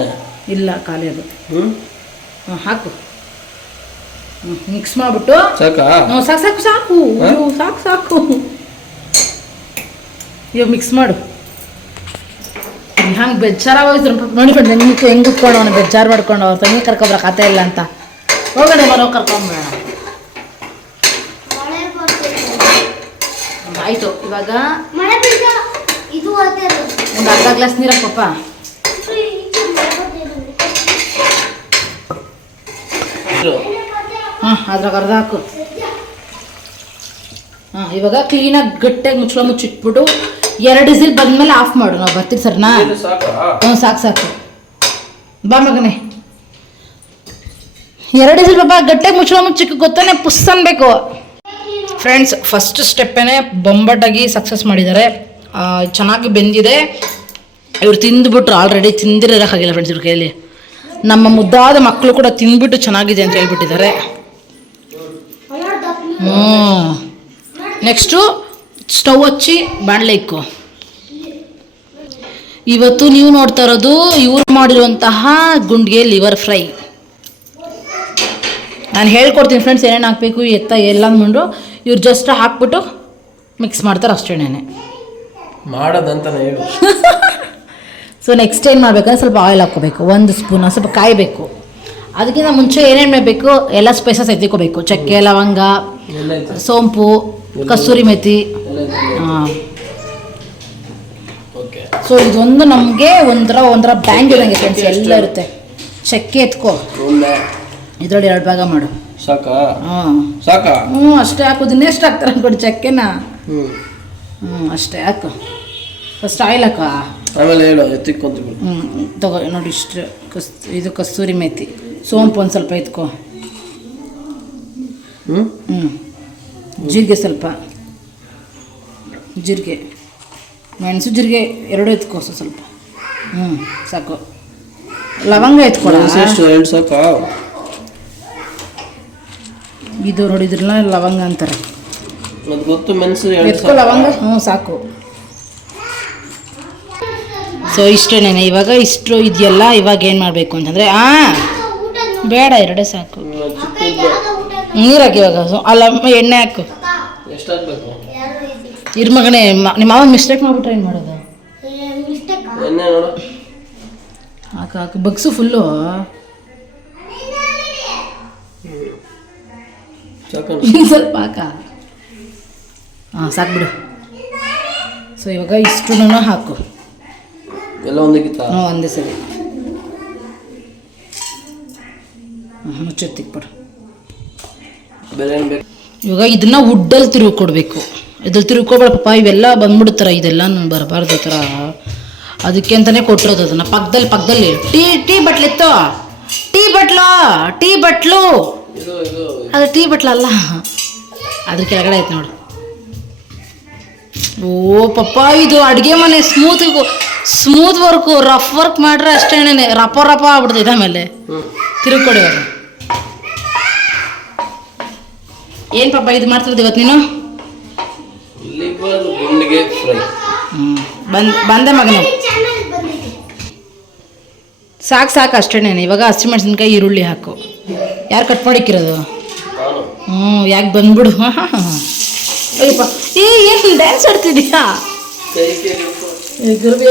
ಇಲ್ಲ ಖಾಲಿ ಅದು. ಹ್ಞೂ ಹಾಂ ಹಾಕು. ಮಿಕ್ಸ್ ಮಾಡಿಬಿಟ್ಟು ಸಾಕಾ? ಹ್ಞೂ ಸಾಕು ಸಾಕು ಸಾಕು. ಅಯ್ಯೋ ಸಾಕು ಸಾಕು. ಇವಾಗ ಮಿಕ್ಸ್ ಮಾಡು. ಹಂಗೆ ಬೇಜಾರಾಗೋಯ್ತು ನೋಡಿ ಬಿಡ್ದೆ. ನಿಮ್ಗೆ ಹೆಂಗೆ ಕುತ್ಕೊಂಡು ಅವನು ಬೇಜಾರು ಮಾಡ್ಕೊಂಡು ಅವ್ರ ತಂಗಿ ಕರ್ಕೊಬ್ರ ಕತೆ ಇಲ್ಲ ಅಂತ ಹೋಗೋಣ ಮನೋ ಕರ್ಕೊಂಬೇಡ. ಆಯಿತು. ಇವಾಗ ಇದು ಒಂದು ಅರ್ಧ ಗ್ಲಾಸ್ ನೀರು ಹಾಕಪ್ಪ. ಹಾಂ ಅದ್ರಾಗ ಅರ್ಧ ಹಾಕು. ಹಾಂ ಇವಾಗ ಕ್ಲೀನಾಗಿ ಗಟ್ಟಿಯಾಗಿ ಮುಚ್ಚಿಟ್ಬಿಟ್ಟು 2 ವಿಸಿಲ್ ಬಂದಮೇಲೆ ಆಫ್ ಮಾಡು. ನಾವು ಬರ್ತೀವಿ ಸರ್ನಾ? ಸಾಕಾ? ಹ್ಞೂ ಸಾಕು ಸಾಕು. ಬಾ ಮಗನೇ. 2 ವಿಸಿಲ್ ಬಾಬಾ. ಗಟ್ಟಿಯಾಗಿ ಮುಚ್ಚಿ ಗೊತ್ತಾನೆ ಪುಸ್ ಅನ್ಬೇಕು. ಫ್ರೆಂಡ್ಸ್ ಫಸ್ಟ್ ಸ್ಟೆಪ್ಪೇ ಬೊಂಬಾಟಾಗಿ ಸಕ್ಸಸ್ ಮಾಡಿದ್ದಾರೆ. ಚೆನ್ನಾಗಿ ಬೆಂದಿದೆ. ಇವ್ರು ತಿಂದುಬಿಟ್ರು. ಆಲ್ರೆಡಿ ತಿಂದಿರೋಕ್ಕಾಗಿಲ್ಲ ಫ್ರೆಂಡ್ಸ್ ಇವ್ರ ಕೈಯಲ್ಲಿ. ನಮ್ಮ ಮುದ್ದಾದ ಮಕ್ಕಳು ಕೂಡ ತಿಂದ್ಬಿಟ್ಟು ಚೆನ್ನಾಗಿದೆ ಅಂತ ಹೇಳ್ಬಿಟ್ಟಿದ್ದಾರೆ. ಹ್ಞೂ ನೆಕ್ಸ್ಟು ಸ್ಟವ್ ಹಚ್ಚಿ ಬಾಣಲೆ ಇಕ್ಕೋ. ಇವತ್ತು ನೀವು ನೋಡ್ತಾ ಇರೋದು ಇವ್ರು ಮಾಡಿರುವಂತಹ ಗುಂಡಿಗೆ ಲಿವರ್ ಫ್ರೈ. ನಾನು ಹೇಳ್ಕೊಡ್ತೀನಿ ಫ್ರೆಂಡ್ಸ್ ಏನೇನು ಹಾಕಬೇಕು ಎಲ್ಲ ಅಂದ್ಬಿಟ್ಟು ಇವ್ರು ಜಸ್ಟ್ ಹಾಕ್ಬಿಟ್ಟು ಮಿಕ್ಸ್ ಮಾಡ್ತಾರೆ ಅಷ್ಟೇನೆ ಮಾಡೋದಂತಾನೆ ಹೇಳು. ಸೊ ನೆಕ್ಸ್ಟ್ ಏನು ಮಾಡಬೇಕಂದ್ರೆ ಸ್ವಲ್ಪ ಆಯಿಲ್ ಹಾಕ್ಕೋಬೇಕು. 1 ಸ್ಪೂನ್. ಸ್ವಲ್ಪ ಕಾಯಬೇಕು. ಅದಕ್ಕಿಂತ ಮುಂಚೆ ಏನೇನು ಬೇಕು ಎಲ್ಲ ಸ್ಪೈಸಸ್ ಎತ್ತಿಕೋಬೇಕು. ಚಕ್ಕೆ, ಲವಂಗ, ಸೋಂಪು, ಕಸ್ತೂರಿ ಮೆಥಿ. ಹಾಂ ಸೊ ಇದೊಂದು ನಮಗೆ ಒಂಥರ ಬ್ಯಾಂಗ್ ಇರೋಂಗೆ ಫ್ರೆಂಡ್ಸ್ ಎಲ್ಲ ಇರುತ್ತೆ. ಚಕ್ಕೆ ಎತ್ಕೋ. ಇದರಲ್ಲಿ 2 ಭಾಗ ಮಾಡು. ಸಾಕಾ? ಹಾಂ ಸಾಕಾ? ಹ್ಞೂ ಅಷ್ಟೇ ಹಾಕೋದು. ಎಷ್ಟು ಹಾಕ್ತಾರೆ ಅನ್ಕೊಡಿ ಚಕ್ಕೆನ. ಹ್ಞೂ ಅಷ್ಟೇ ಹಾಕು. ಫಸ್ಟ್ ಆಯಿಲ್ ಹಾಕ. ಆಮೇಲೆ ಹೇಳು ಎತ್ತಿಕ್ಕೊಂತೀವಿ. ತಗೋ ನೋಡಿ ಇಷ್ಟು ಇದು ಕಸ್ತೂರಿ ಮೆಥಿ. ಸೋಂಪು ಒಂದು ಸ್ವಲ್ಪ ಎತ್ಕೋ. ಜೀರಿಗೆ ಸ್ವಲ್ಪ. ಜೀರಿಗೆ, ಮೆಣಸು, ಜೀರಿಗೆ 2 ಎತ್ಕೋ ಸ್ವಲ್ಪ. ಸಾಕು. ಲವಂಗ ಎತ್ಕೊಳ. 2 ಸಾಕಾ? ಇದು ನೋಡಿದ್ರಲ್ಲ ಲವಂಗ ಅಂತಾರೆ. ಅದು ಗೊತ್ತು. ಮೆಣಸು ಎತ್ಕೋ ಲವಂಗ. ಸಾಕು. ಸೊ ಇಷ್ಟೇನೆ. ಇವಾಗ ಇಷ್ಟು ಇದೆಯಲ್ಲ. ಇವಾಗ ಏನು ಮಾಡಬೇಕು ಅಂತಂದರೆ ಬೇಡ 2 ಸಾಕು. ನೀರು ಹಾಕಿ ಇವಾಗ. ಅಲ್ಲ ಎಣ್ಣೆ ಹಾಕು. ಎಷ್ಟು ಹಾಕ್ಬೇಕು? ಇರ್ ಮಗನೇ, ನಿಮ್ಮ ಮಾವ ಮಿಸ್ಟೇಕ್ ಮಾಡ್ಬಿಟ್ರೆ ಏನು ಮಾಡೋದು? ಎಣ್ಣೆ ನೋಡು. ಹಾಕು ಬಗ್ಸು ಫುಲ್ಲು. ಸ್ವಲ್ಪ ಹಾಕ. ಸಾಕು ಬಿಡು. ಸೊ ಇವಾಗ ಇಷ್ಟು ಹಾಕು. ಎಲ್ಲ ಒಂದಕ್ಕಿತ್ತ? ಒಂದೇ ಸರಿ. ಮುಚ್ಚೆತ್ತಿಕ್ಬಿಡು. ಬೇರೆ ಏನು ಬೇಕು? ಇವಾಗ ಇದನ್ನ ಉಡ್ಡಲ್ಲಿ ತಿರುಗಿಕೊಡ್ಬೇಕು. ಇದ್ರಲ್ಲಿ ತಿರುಗ್ಕೊಬೇಡ ಪಾಪ. ಇವೆಲ್ಲ ಬಂದ್ಬಿಡ್ತಾರ. ಇದೆಲ್ಲ ನಾನು ಬರಬಾರ್ದು ಆ ಥರ. ಅದಕ್ಕೆ ಅಂತಲೇ ಕೊಟ್ಟಿರೋದು ಅದನ್ನು. ಪಕ್ಕದಲ್ಲಿ ಟೀ ಬಟ್ಲಿತ್ತು. ಟೀ ಬಟ್ಲು ಅದು ಟೀ ಬಟ್ಲಲ್ಲ, ಅದ್ರ ಕೆಳಗಡೆ ಐತೆ ನೋಡು. ಓ ಪಪ್ಪ, ಇದು ಅಡುಗೆ ಮನೆ ಸ್ಮೂತ್ ವರ್ಕು. ರಫ್ ವರ್ಕ್ ಮಾಡ್ರೆ ಅಷ್ಟೇನೆ ರಪ ಆಗ್ಬಿಡ್ತೈತೆ. ಆಮೇಲೆ ತಿರುಗ್ಕೊಡಿ. ಅವರು ಏನು ಪಾಪ ಇದು ಮಾಡ್ತಿರೋದು ಇವತ್ತು ನೀನು? ಲಿವರ್ ಗುಂಡಿಗೆ ಫ್ರೈ. ಬಂದೆ ಮಗನು. ಸಾಕು ಅಷ್ಟೇನೆ. ಇವಾಗ ಹಸಿಮೆಣಸಿನ್ಕಾಯಿ, ಈರುಳ್ಳಿ ಹಾಕು. ಯಾರು ಕಟ್ ಮಾಡಿಕ್ಕಿರೋದು? ಯಾಕೆ ಬಂದ್ಬಿಡು. ಅಯ್ಯಪ್ಪ, ಏನು ಡ್ಯಾನ್ಸ್ ಆಡ್ತಿದ್ಯಾ?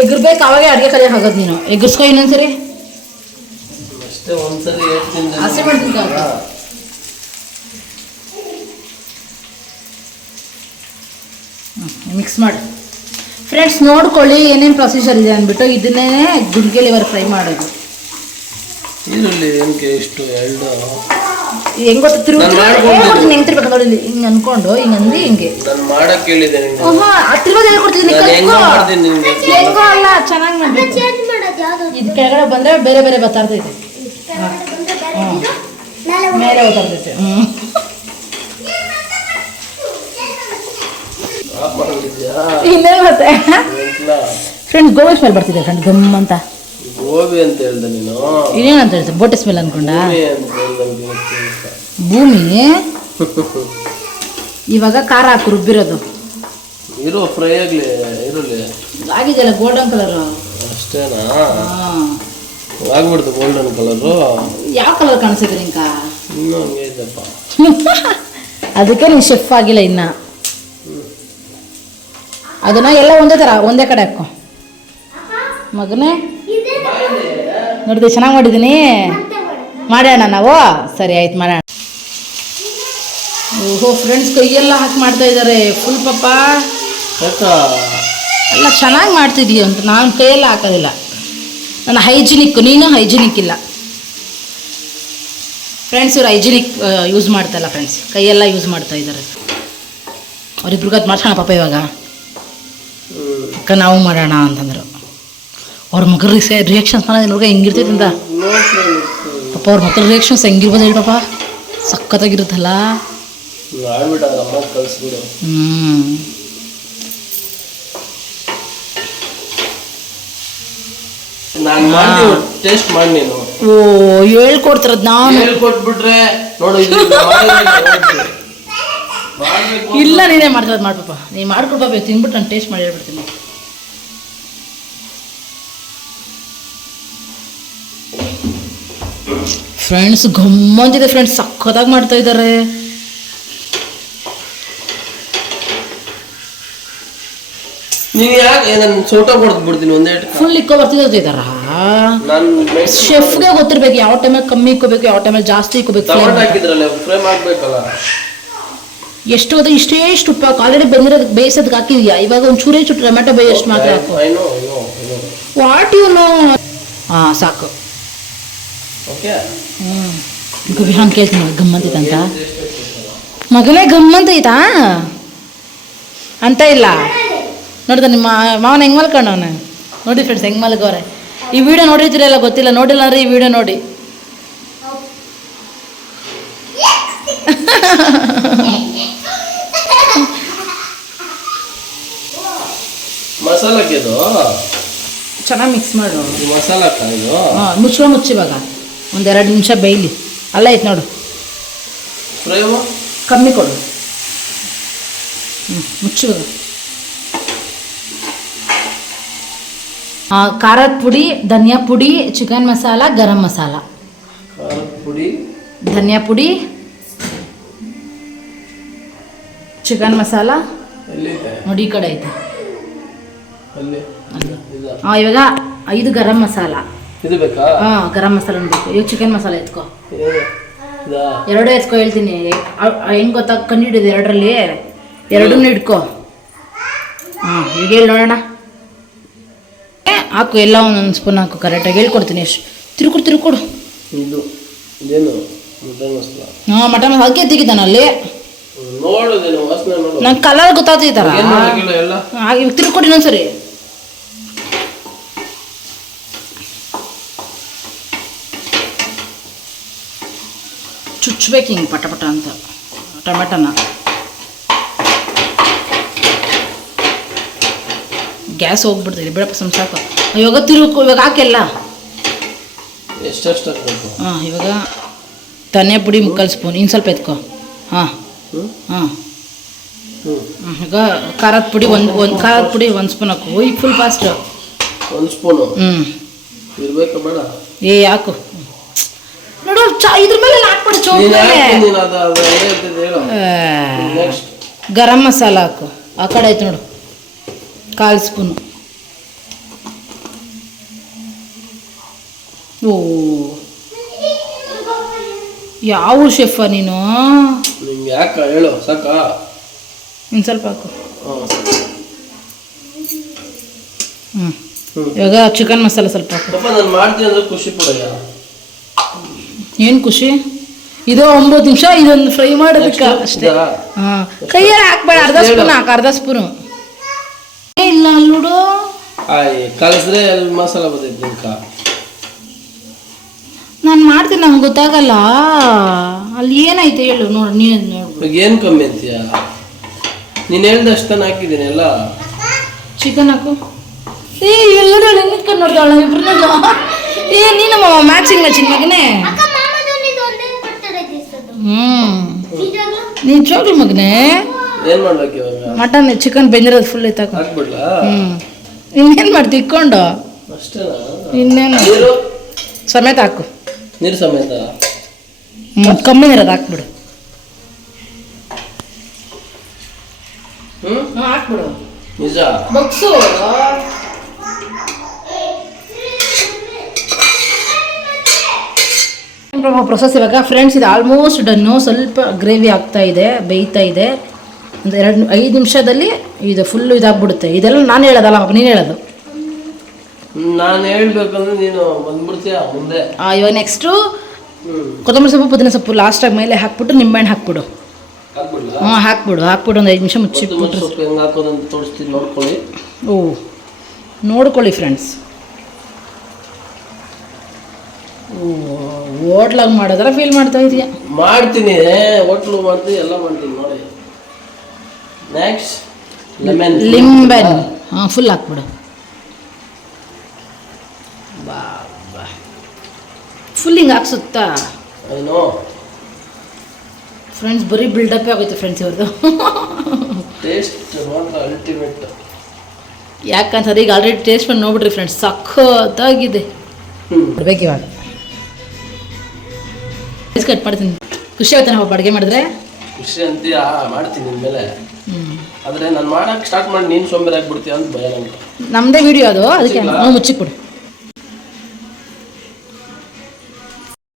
ಎಗ್ರಬೇಕು ಅವಾಗೆ ಅಡುಗೆ ಕಲಿಯಕ್ಕೆ ಆಗೋದು ನೀನು ಎಗ್ರಿಸ್ಕೊ ಇನ್ನೊಂದ್ಸರಿ ಅಷ್ಟೇ ಒಂದ್ಸರಿ ಹೇಳ್ತೀನಿ ಹಸಿ ಮಾಡ್ತೀನಿ ಮಿಕ್ಸ್ ಮಾಡಿ ಫ್ರೆಂಡ್ಸ್ ನೋಡ್ಕೊಳ್ಳಿ ಏನೇನು ಪ್ರೊಸೀಜರ್ ಇದೆ ಅಂದ್ಬಿಟ್ಟು ಇದನ್ನೇ ಗುಂಡ್ಗೆ ಲಿವರ್ ಫ್ರೈ ಮಾಡೋದು ಈರುಳ್ಳಿ ಏನಕ್ಕೆ ಇಷ್ಟು ಎರಡು ಹೆಂಗ್ ಗೊತ್ತ ತಿರ್ಬೇಕು ನೋಡಿ ಹಿಂಗೆ ಅನ್ಕೊಂಡು ಹಿಂಗೆ ಅಂದು ಹಿಂಗೆ ನಾನು ಮಾಡಕ್ಕೆ ಹೇಳಿದ್ದೆ ನಿಂಗೆ ತಿರ್ಗೋದು ಹೇಳ್ಕೊಡ್ತಿದ್ದೀನಿ ಹೆಂಗ ಮಾಡ್ತೀನಿ ನಿಂಗೆ ಹೆಂಗೋ ಅಲ್ಲ ಚೆನ್ನಾಗಿ ಮಾಡ್ಬೇಕು ಇದು ಕೆಳಗಡೆ ಬಂದರೆ ಬೇರೆ ಬೇರೆ ಬರ್ತಾರ್ತೈತೆ ಮೇಲೆ ಹೋಗ್ತಾರ್ತೈತೆ ಇನ್ನೇನು ಮತ್ತೆ ಫ್ರೆಂಡ್ಸ್ ಗೋಬಿ ಸ್ಮೆಲ್ ಬರ್ತಿದೆ ಫ್ರೆಂಡ್ ಗಮ್ ಅಂತ ಗೋಬಿ ಅಂತ ಹೇಳ್ದೆ ನೀನು ಇನ್ನೇನಂತ ಹೇಳ್ತೆ ಬೋಟಿ ಸ್ಮೆಲ್ ಅನ್ಕೊಂಡ ಭೂಮಿ ಇವಾಗ ಖಾರ ಹಾಕು ರುಬ್ಬಿರೋದು ಇರೋ ಫ್ರೈ ಆಗಲಿ ಈರುಳ್ಳಿ ಆಗಿದೆಯಲ್ಲ ಗೋಲ್ಡನ್ ಕಲರು ಅಷ್ಟೇನಾ ಆಗ್ಬಿಡ್ತು ಗೋಲ್ಡನ್ ಕಲರು ಯಾವ ಕಲರ್ ಕಾಣಿಸಿದ್ರಿ ಇಂಕ ಇನ್ನೂ ಹಂಗೆ ಇದೆಪ್ಪ ಅದಕ್ಕೆ ನೀವು ಶೆಫ್ ಆಗಿಲ್ಲ ಇನ್ನ ಅದನ್ನ ಎಲ್ಲ ಒಂದೇ ಥರ ಒಂದೇ ಕಡೆ ಹಾಕೋ ಮಗನೇ ನೋಡಿದೆ ಚೆನ್ನಾಗಿ ಮಾಡಿದ್ದೀನಿ ಮಾಡೋಣ ನಾವು ಸರಿ ಆಯ್ತು ಮಾಡೋಣ ಓಹೋ ಫ್ರೆಂಡ್ಸ್ ಕೈಯೆಲ್ಲ ಹಾಕಿ ಮಾಡ್ತಾ ಇದ್ದಾರೆ ಫುಲ್ ಪಾಪ ಎಲ್ಲ ಚೆನ್ನಾಗಿ ಮಾಡ್ತಿದ್ದೀಯ ಅಂತ ನಾನು ಕೈಯೆಲ್ಲ ಹಾಕೋದಿಲ್ಲ ನಾನು ಹೈಜಿನಿಕ್ ನೀನು ಹೈಜಿನಿಕ್ ಇಲ್ಲ ಫ್ರೆಂಡ್ಸ್ ಇವ್ರು ಹೈಜಿನಿಕ್ ಯೂಸ್ ಮಾಡ್ತಾಯಿಲ್ಲ ಫ್ರೆಂಡ್ಸ್ ಕೈಯೆಲ್ಲ ಯೂಸ್ ಮಾಡ್ತಾ ಇದ್ದಾರೆ ಅವ್ರಿಬ್ರಿಗೂ ಅದು ಮಾಡ್ಸೋಣ ಪಾಪ ಇವಾಗ ಅಕ್ಕ ನಾವು ಮಾಡೋಣ ಅಂತಂದರು ಅವ್ರ ಮಕ್ಕಳ ರಿಯಾಕ್ಷನ್ಸ್ ಮಾಡೋದು ನೋಡ್ಗ ಹೆಂಗಿರ್ತೈತೆ ಅಂತ ಪಾಪ ಅವ್ರ ಮಕ್ಕಳ ರಿಯಾಕ್ಷನ್ಸ್ ಹೆಂಗಿರ್ಬೋದು ಹೇಳಿ ಪಾಪ ಸಖತ್ತಾಗಿರುತ್ತಲ್ಲ ಟೇಸ್ಟ್ ಮಾಡಿ ನೀನು ಓ ಹೇಳ್ಕೊಡ್ತಾರದ್ ನಾನು ಹೇಳ್ಕೊಟ್ಬಿಟ್ರೆ ನೋಡು ಇಲ್ಲ ನೀನೇ ಮಾಡ್ತಿರೋದು ಮಾಡಿ ಪಾಪ ನೀನು ಮಾಡ್ಕೊಡ್ಪಾಪ ತಿನ್ಬಿಟ್ಟು ನಾನು ಟೇಸ್ಟ್ ಮಾಡಿ ಹೇಳ್ಬಿಡ್ತೀನಿ ಫ್ರೆಂಡ್ಸ್ ಗಮ್ಮಂತಿದೆ ಫ್ರೆಂಡ್ಸ್ ಸಖತ್ತಾಗಿ ಮಾಡ್ತಾ ಇದ್ದಾರೆ ನೀನು ಯಾಕೆ ನಾನು ಸೋಟಾ ಕೊಡ್ದು ಬಿಡ್ತೀನಿ ಒಂದೇ ಫುಲ್ ಇಕ್ಕೋ ಬರ್ತಿದ್ದಾರ ಶೆಫ್ಗೆ ಗೊತ್ತಿರ್ಬೇಕು ಯಾವ ಟೈಮಲ್ಲಿ ಕಮ್ಮಿ ಇಕ್ಕೋಬೇಕು ಯಾವ ಟೈಮಲ್ಲಿ ಜಾಸ್ತಿ ಇಕ್ಕೋಬೇಕು ಫ್ರೈ ಮಾಡ್ಬೇಕಲ್ಲ ಎಷ್ಟು ಅದು ಇಷ್ಟೇ ಇಷ್ಟು ಉಪ್ಪು ಹಾಕು ಆಲ್ರೆಡಿ ಬೆಂದಿರೋದಕ್ಕೆ ಬೇಯಿಸೋದಕ್ಕೆ ಹಾಕಿದ್ಯಾ ಇವಾಗ ಒಂದು ಚೂರೇ ಚೂರು ಟೊಮೆಟೊ ಬೇಯಷ್ಟು ಮಾತ್ರ ಹಾಕು ವಾಟ್ ಯು ನೋ ಹಾಂ ಸಾಕು ಈಗ ವಿಹಾನ್ ಕೇಳ್ತೀನಿ ಗಮ್ಮಂತೈತ ಅಂತ ಮಗನೇ ಗಮ್ಮಂತೈತಾ ಅಂತ ಇಲ್ಲ ನೋಡ್ದ ನಿಮ್ಮ ಮಾವನ ಹೆಂಗೆ ಮಲ್ಕೊಂಡವನ ನೋಡಿ ಫ್ರೆಂಡ್ಸ್ ಹೆಂಗೆ ಮಲ್ಗವ್ರೆ ಈ ವಿಡಿಯೋ ನೋಡಿರ್ತೀರಲ್ಲ ಗೊತ್ತಿಲ್ಲ ನೋಡಿಲ್ಲ ಅಂದ್ರೆ ಈ ವಿಡಿಯೋ ನೋಡಿ ಮಸಾಲಕ್ಕೆ ಇದು ಚೆನ್ನಾಗಿ ಮಿಕ್ಸ್ ಮಾಡು ಮಸಾಲ ಇದು ಹಾಂ ಮುಚ್ಚಿ ಇವಾಗ ಒಂದೆರಡು ನಿಮಿಷ ಬೇಯಲಿ ಅಲ್ಲ ಐತೆ ನೋಡು ಫ್ರೈ ಕಮ್ಮಿ ಕೊಡು ಮುಚ್ಚು ಖಾರದ ಪುಡಿ ಧನಿಯಾ ಪುಡಿ ಚಿಕನ್ ಮಸಾಲ ಗರಂ ಮಸಾಲ ಖಾರದ ಪುಡಿ ಧನಿಯಾ ಪುಡಿ ಚಿಕನ್ ಮಸಾಲ ನೋಡಿ ಈ ಕಡೆ ಐತೆ ಹಾಂ ಇವಾಗ 5 ಗರಂ ಮಸಾಲ ಇದು ಬೇಕಾ ಹಾಂ ಗರಂ ಮಸಾಲ ಬೇಕು ಇವಾಗ ಚಿಕನ್ ಮಸಾಲ ಎತ್ಕೋ ಎರಡೂ ಎತ್ಕೊ ಹೇಳ್ತೀನಿ ಹೆಂಗೆ ಗೊತ್ತಾ ಕಂಡಿಡಿದೆ ಎರಡರಲ್ಲಿ ಎರಡನ್ನೂ ಇಟ್ಕೋ ಹಾಂ ಈಗ ಹೇಳಿ ನೋಡೋಣ ಹಾಕು ಎಲ್ಲ ಒಂದೊಂದು ಸ್ಪೂನ್ ಹಾಕು ಕರೆಕ್ಟಾಗಿ ಹೇಳ್ಕೊಡ್ತೀನಿ ಎಷ್ಟು ತಿರುಕೊಡು ಇದು ಇದೇನು ಮಟನ್ ಮಸಾಲ ಹಾಂ ಮಟನ್ ಮಸಾಲ ಅದಕ್ಕೆ ತೆಗಿತಾನಲ್ಲಿ ನೋಡೋದೇನು ವಾಸನೆ ನೋಡು ನಂಗೆ ಕಲರ್ ಗೊತ್ತಾಗ್ತೈತಾರ ಎಲ್ಲ ಇವಾಗ ತಿರುಕೊಡಿ ಇನ್ನೊಂದ್ಸರಿ ಚುಚ್ಚಬೇಕು ಹಿಂಗೆ ಪಟ ಪಟ ಅಂತ ಟೊಮೆಟೊನ ಗ್ಯಾಸ್ ಹೋಗ್ಬಿಡ್ತದೆ ಬಿಡಪ್ಪ ಸಾಕು ಇವಾಗ ಇವಾಗ ಹಾಕೆಲ್ಲ ಎಷ್ಟೆಷ್ಟು ಹಾಕಬೇಕು ಹಾಂ ಇವಾಗ ಧನಿಯಾ ಪುಡಿ 3/4 ಸ್ಪೂನ್ ಇನ್ನು ಸ್ವಲ್ಪ ಎತ್ಕೊ ಹಾಂ ಹಾಂ ಈಗ ಖಾರದ ಪುಡಿ ಒಂದು ಖಾರದ ಪುಡಿ 1 ಸ್ಪೂನ್ ಹಾಕು ಈಗ ಫುಲ್ ಫಾಸ್ಟ್ 1 ಸ್ಪೂನು ಇರ್ಬೇಕಾ ಬೇಡ ಯಾಕು ನೋಡು ಇದ್ರ ಮೇಲೆ ಹಾಕ್ಬಿಡು ಗರಂ ಮಸಾಲ ಹಾಕು ಆ ಕಡೆ ಆಯ್ತು ನೋಡು 1/4 ಸ್ಪೂನು ಓ ಯಾವ ಶೆಫ ನೀನು? ನಿಮ್ಗೆ ಯಾಕ ಹೇಳು ಸಾಕಾ? ಇನ್ನು ಸ್ವಲ್ಪ ಹಾಕು. ಹ್ಞೂ ಇವಾಗ ಚಿಕನ್ ಮಸಾಲ ಸ್ವಲ್ಪ ಹಾಕು. ಪಾಪ ನಾನು ಮಾಡ್ತೀನಿ ಅಂದ್ರೆ ಖುಷಿ ಪಡಯ್ಯ. ಏನು ಖುಷಿ? ಇದು 9 ನಿಮಿಷ ಇದೊಂದು ಫ್ರೈ ಮಾಡೋದಕ್ಕೆ ಅಷ್ಟೇ. ಹಾಂ ಕೈಯಲ್ಲಿ ಹಾಕ್ಬೇಡ, ಅರ್ಧ ಸ್ಪೂನ್ ಹಾಕು, ಅರ್ಧ ಸ್ಪೂನು. ಇಲ್ಲ ಅಲ್ಲುಡು ಕಲಸಿದ್ರೆ ಅಲ್ಲಿ ಮಸಾಲ ಬರ್ತೈತೆ ನಿಮ್ಕ. ನಾನು ಮಾಡ್ತೀನಿ, ನಂಗೆ ಗೊತ್ತಾಗಲ್ಲ. ಅಲ್ಲಿ ಏನಾಯ್ತು ಹೇಳು, ನೋಡಿ ನೀನು ನೋಡು. ಇವಾಗ ಏನು ಕಮ್ಮಿ ಅಂತೀಯ? ನೀನು ಹೇಳ್ದಷ್ಟು ನಾನು ಹಾಕಿದ್ದೀನಿ ಎಲ್ಲ. ಚಿಕನ್ ಹಾಕು. ಎಲ್ಲರೂ ನಿಂತ್ಕೊಂಡು ನೋಡ್ತಾಳ ಇಬ್ರು. ನೀನು ಮ್ಯಾಚಿಂಗ್ ಮಗನೇ. ನಿಜವಾಗ್ಲು ಮಗನೇ. ಏನು ಮಾಡ್ಬೇಕು ಇವಾಗ? ಮಟನ್ ಚಿಕನ್ ಬೆಂದಿರೋದು ಫುಲ್ ಐತಾಕ ಹಾಕ್ಬಿಡ್ಲಾ? ಇನ್ನೇನು ಮಾಡ್ತಿ ಇಕ್ಕೊಂಡು? ಅಷ್ಟೇನಾ? ಇನ್ನೇನು ನೀರು ಸಮೇತ ಹಾಕು. ನೀರು ಸಮೇತ ಕಮ್ಮಿ ಇರೋದು ಹಾಕ್ಬಿಡು. ಹಾಕ್ಬಿಡು ನಿಜ. ಬಗ್ಸು. ಪ್ರೊಸೆಸ್ ಇವಾಗ ಫ್ರೆಂಡ್ಸ್ ಇದು ಆಲ್ಮೋಸ್ಟ್ ಡನ್ನು. ಸ್ವಲ್ಪ ಗ್ರೇವಿ ಆಗ್ತಾ ಇದೆ, ಬೇಯ್ತಾ ಇದೆ. ಒಂದು 5 ನಿಮಿಷದಲ್ಲಿ ಇದು ಫುಲ್ಲು ಇದಾಗ್ಬಿಡುತ್ತೆ. ಇದೆಲ್ಲ ನಾನು ಹೇಳೋದಲ್ಲ, ನೀನು ಹೇಳೋದು. ನಾನು ಹೇಳ್ಬೇಕಂದ್ರೆ ನೀನು ಬಂದ್ಬಿಡ್ತೀಯ ಮುಂದೆ. ಇವಾಗ ನೆಕ್ಸ್ಟು ಕೊತ್ತಂಬರಿ ಸೊಪ್ಪು, ಪುದೀನ ಸೊಪ್ಪು ಲಾಸ್ಟಾಗಿ ಮೇಲೆ ಹಾಕ್ಬಿಟ್ಟು ನಿಂಬೆಹಣ್ಣು ಹಾಕ್ಬಿಡು. ಹಾಕ್ಬಿಡು ಒಂದು 5 ನಿಮಿಷ ಮುಚ್ಚಿಟ್ಬಿಟ್ರೆ. ಸೊಪ್ಪು ಹೆಂಗೆ ಹಾಕೋದಂತ ತೋರಿಸ್ತೀನಿ, ನೋಡ್ಕೊಳ್ಳಿ. ನೋಡ್ಕೊಳ್ಳಿ ಫ್ರೆಂಡ್ಸ್. ಹೋಟ್ಲಾಗ ಮಾಡೋದಾರ ಫೀಲ್ ಮಾಡ್ತಾ ಇದೀಯಾ? ಮಾಡ್ತೀನಿ, ಹೋಟ್ಲು ಮಾಡ್ತೀನಿ, ಎಲ್ಲ ಮಾಡ್ತೀನಿ ನೋಡಿ. ನೆಕ್ಸ್ಟ್ ಲಿಂಬೆನ್ ಫುಲ್ ಹಾಕ್ಬಿಡು. ಫುಲ್ ಹಿಂಗೆ ಹಾಕ್ಸುತ್ತಾ? ಏನೋ ಫ್ರೆಂಡ್ಸ್ ಬರೀ ಬಿಲ್ಡಪ್ಪೇ ಆಗೋಯ್ತು ಫ್ರೆಂಡ್ಸ್ ಇವ್ರದ್ದು. ಟೇಸ್ಟ್ ಮಾತ್ರ ಅಲ್ಟಿಮೇಟ್. ಯಾಕಂತಾರೆ ಈಗ ಆಲ್ರೆಡಿ ಟೇಸ್ಟ್ ಮಾಡಿ ನೋಡ್ಬಿಟ್ರಿ ಫ್ರೆಂಡ್ಸ್, ಸಖತ್ತಾಗಿದೆ. ಬಿಡ್ಬೇಕು ಇವಾಗ. ಕಟ್ ಮಾಡ್ತೀನಿ. ಖುಷಿ ಆಗುತ್ತೆ ನಾವು ಅಡುಗೆ ಮಾಡಿದ್ರೆ. ಖುಷಿ ಅಂತೀಯ? ಮಾಡ್ತೀನಿ ಇನ್ಮೇಲೆ. ಆದರೆ ನಾನು ಮಾಡೋಕೆ ಸ್ಟಾರ್ಟ್ ಮಾಡಿ ನೀನು ಸೋಂಬೇರಿ ಆಗ್ಬಿಡ್ತೀಯ ಅಂತ ಭಯ ನನಗೆ. ನಮ್ಮದೇ ವಿಡಿಯೋ ಅದು, ಅದಕ್ಕೆ ಮುಚ್ಚಿಕೊಡು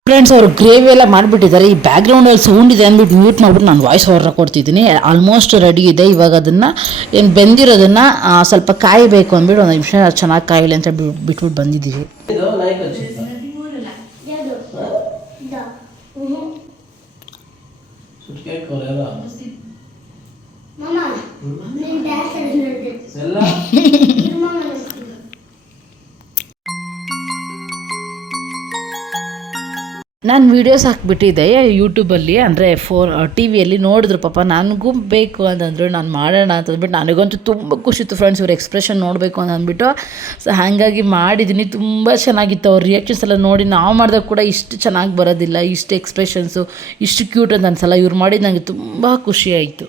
ಫ್ರೆಂಡ್ಸ್. ಅವರು ಗ್ರೇವಿ ಎಲ್ಲ ಮಾಡಿಬಿಟ್ಟಿದ್ದಾರೆ. ಈ ಬ್ಯಾಕ್ಗ್ರೌಂಡಲ್ಲಿ ಸೌಂಡ್ ಇದೆ ಅಂದ್ಬಿಟ್ಟು ಮ್ಯೂಟ್ ಮಾಡಿಬಿಟ್ಟು ನಾನು ವಾಯ್ಸ್ ಓವರ್ ಕೊಡ್ತಿದ್ದೀನಿ. ಆಲ್ಮೋಸ್ಟ್ ರೆಡಿ ಇದೆ. ಇವಾಗ ಅದನ್ನು ಏನು ಬೆಂದಿರೋದನ್ನು ಸ್ವಲ್ಪ ಕಾಯಬೇಕು ಅಂದ್ಬಿಟ್ಟು 1 ನಿಮಿಷ ಚೆನ್ನಾಗಿ ಕಾಯಿಲೆ ಅಂತ ಬಿಟ್ಬಿಟ್ಟು ಬಂದಿದ್ದೀವಿ. ನಾನು ವೀಡಿಯೋಸ್ ಹಾಕ್ಬಿಟ್ಟಿದ್ದೆ ಯೂಟ್ಯೂಬಲ್ಲಿ, ಅಂದರೆ ಟಿ ವಿಯಲ್ಲಿ ನೋಡಿದ್ರು ಪಾಪ. ನನಗೂ ಬೇಕು ಅಂತಂದರು, ನಾನು ಮಾಡೋಣ ಅಂತಂದ್ಬಿಟ್ಟು ನನಗಂತೂ ತುಂಬ ಖುಷಿ ಇತ್ತು ಫ್ರೆಂಡ್ಸ್. ಇವ್ರ ಎಕ್ಸ್ಪ್ರೆಷನ್ ನೋಡಬೇಕು ಅಂತ ಅಂದ್ಬಿಟ್ಟು. ಸೊ ಹಾಗಾಗಿ ಮಾಡಿದ್ದೀನಿ. ತುಂಬ ಚೆನ್ನಾಗಿತ್ತು. ಅವ್ರ ರಿಯಾಕ್ಷನ್ಸ್ ಎಲ್ಲ ನೋಡಿ ನಾವು ಮಾಡಿದಾಗ ಕೂಡ ಇಷ್ಟು ಚೆನ್ನಾಗಿ ಬರೋದಿಲ್ಲ, ಇಷ್ಟು ಎಕ್ಸ್ಪ್ರೆಷನ್ಸು ಇಷ್ಟು ಕ್ಯೂಟ್ ಅಂತ ಅನ್ಸಲ್ಲ. ಇವ್ರು ಮಾಡಿದ್ದು ನನಗೆ ತುಂಬ ಖುಷಿ ಆಯಿತು.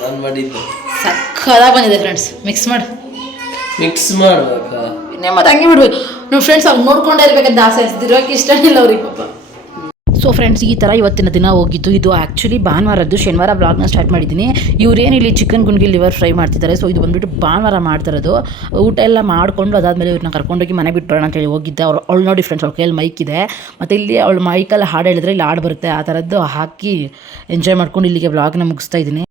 ನಾನು ಮಾಡಿದ್ದು ಸಕ್ಕದಾಗಿ ಬಂದಿದೆ ಫ್ರೆಂಡ್ಸ್. ಮಿಕ್ಸ್ ಮಾಡ್ಬೇಕಾ? ಮತ್ತೆ ಹಂಗೆ ಬಿಡ್ಬೇಕು ನಮ್ಮ ಫ್ರೆಂಡ್ಸ್. ಅವ್ರು ನೋಡ್ಕೊಂಡೇ ಇರ್ಬೇಕಂತ ಆಸೆ ಅನ್ಸ್ತಿರೋಕೆ ಇಷ್ಟ ಇಲ್ಲ ಅವ್ರಿಗೆ ಪಾಪ. ಸೊ ಫ್ರೆಂಡ್ಸ್, ಈ ಥರ ಇವತ್ತಿನ ದಿನ ಹೋಗಿದ್ದು. ಇದು ಆ್ಯಕ್ಚುಲಿ ಭಾನುವಾರದ್ದು. ಶನಿವಾರ ವ್ಲಾಗ್ನ ಸ್ಟಾರ್ಟ್ ಮಾಡಿದ್ದೀನಿ. ಇವ್ರೇನು ಇಲ್ಲಿ ಚಿಕನ್ ಗುಂಡ್ಗಿ ಲಿವರ್ ಫ್ರೈ ಮಾಡ್ತಿದ್ದಾರೆ. ಸೊ ಇದು ಬಂದುಬಿಟ್ಟು ಭಾನುವಾರ ಮಾಡ್ತಿರೋದು. ಊಟ ಎಲ್ಲ ಮಾಡಿಕೊಂಡು ಅದಾದಮೇಲೆ ಇವ್ರನ್ನ ಕರ್ಕೊಂಡೋಗಿ ಮನೆ ಬಿಟ್ಟು ಬರೋಣ ಅಂತೇಳಿ ಹೋಗಿದ್ದೆ. ಅವಳು ನೋಡಿ ಫ್ರೆಂಡ್ಸ್, ಅವ್ಳ ಕೈಯಲ್ಲಿ ಮೈಕ್ ಇದೆ. ಮತ್ತು ಇಲ್ಲಿ ಅವಳು ಮೈಕಲ್ಲಿ ಹಾಡು ಹೇಳಿದ್ರೆ ಇಲ್ಲಿ ಹಾಡು ಬರುತ್ತೆ. ಆ ಥರದ್ದು ಹಾಕಿ ಎಂಜಾಯ್ ಮಾಡ್ಕೊಂಡು ಇಲ್ಲಿಗೆ ವ್ಲಾಗ್ನ ಮುಗಿಸ್ತಾ ಇದ್ದೀನಿ.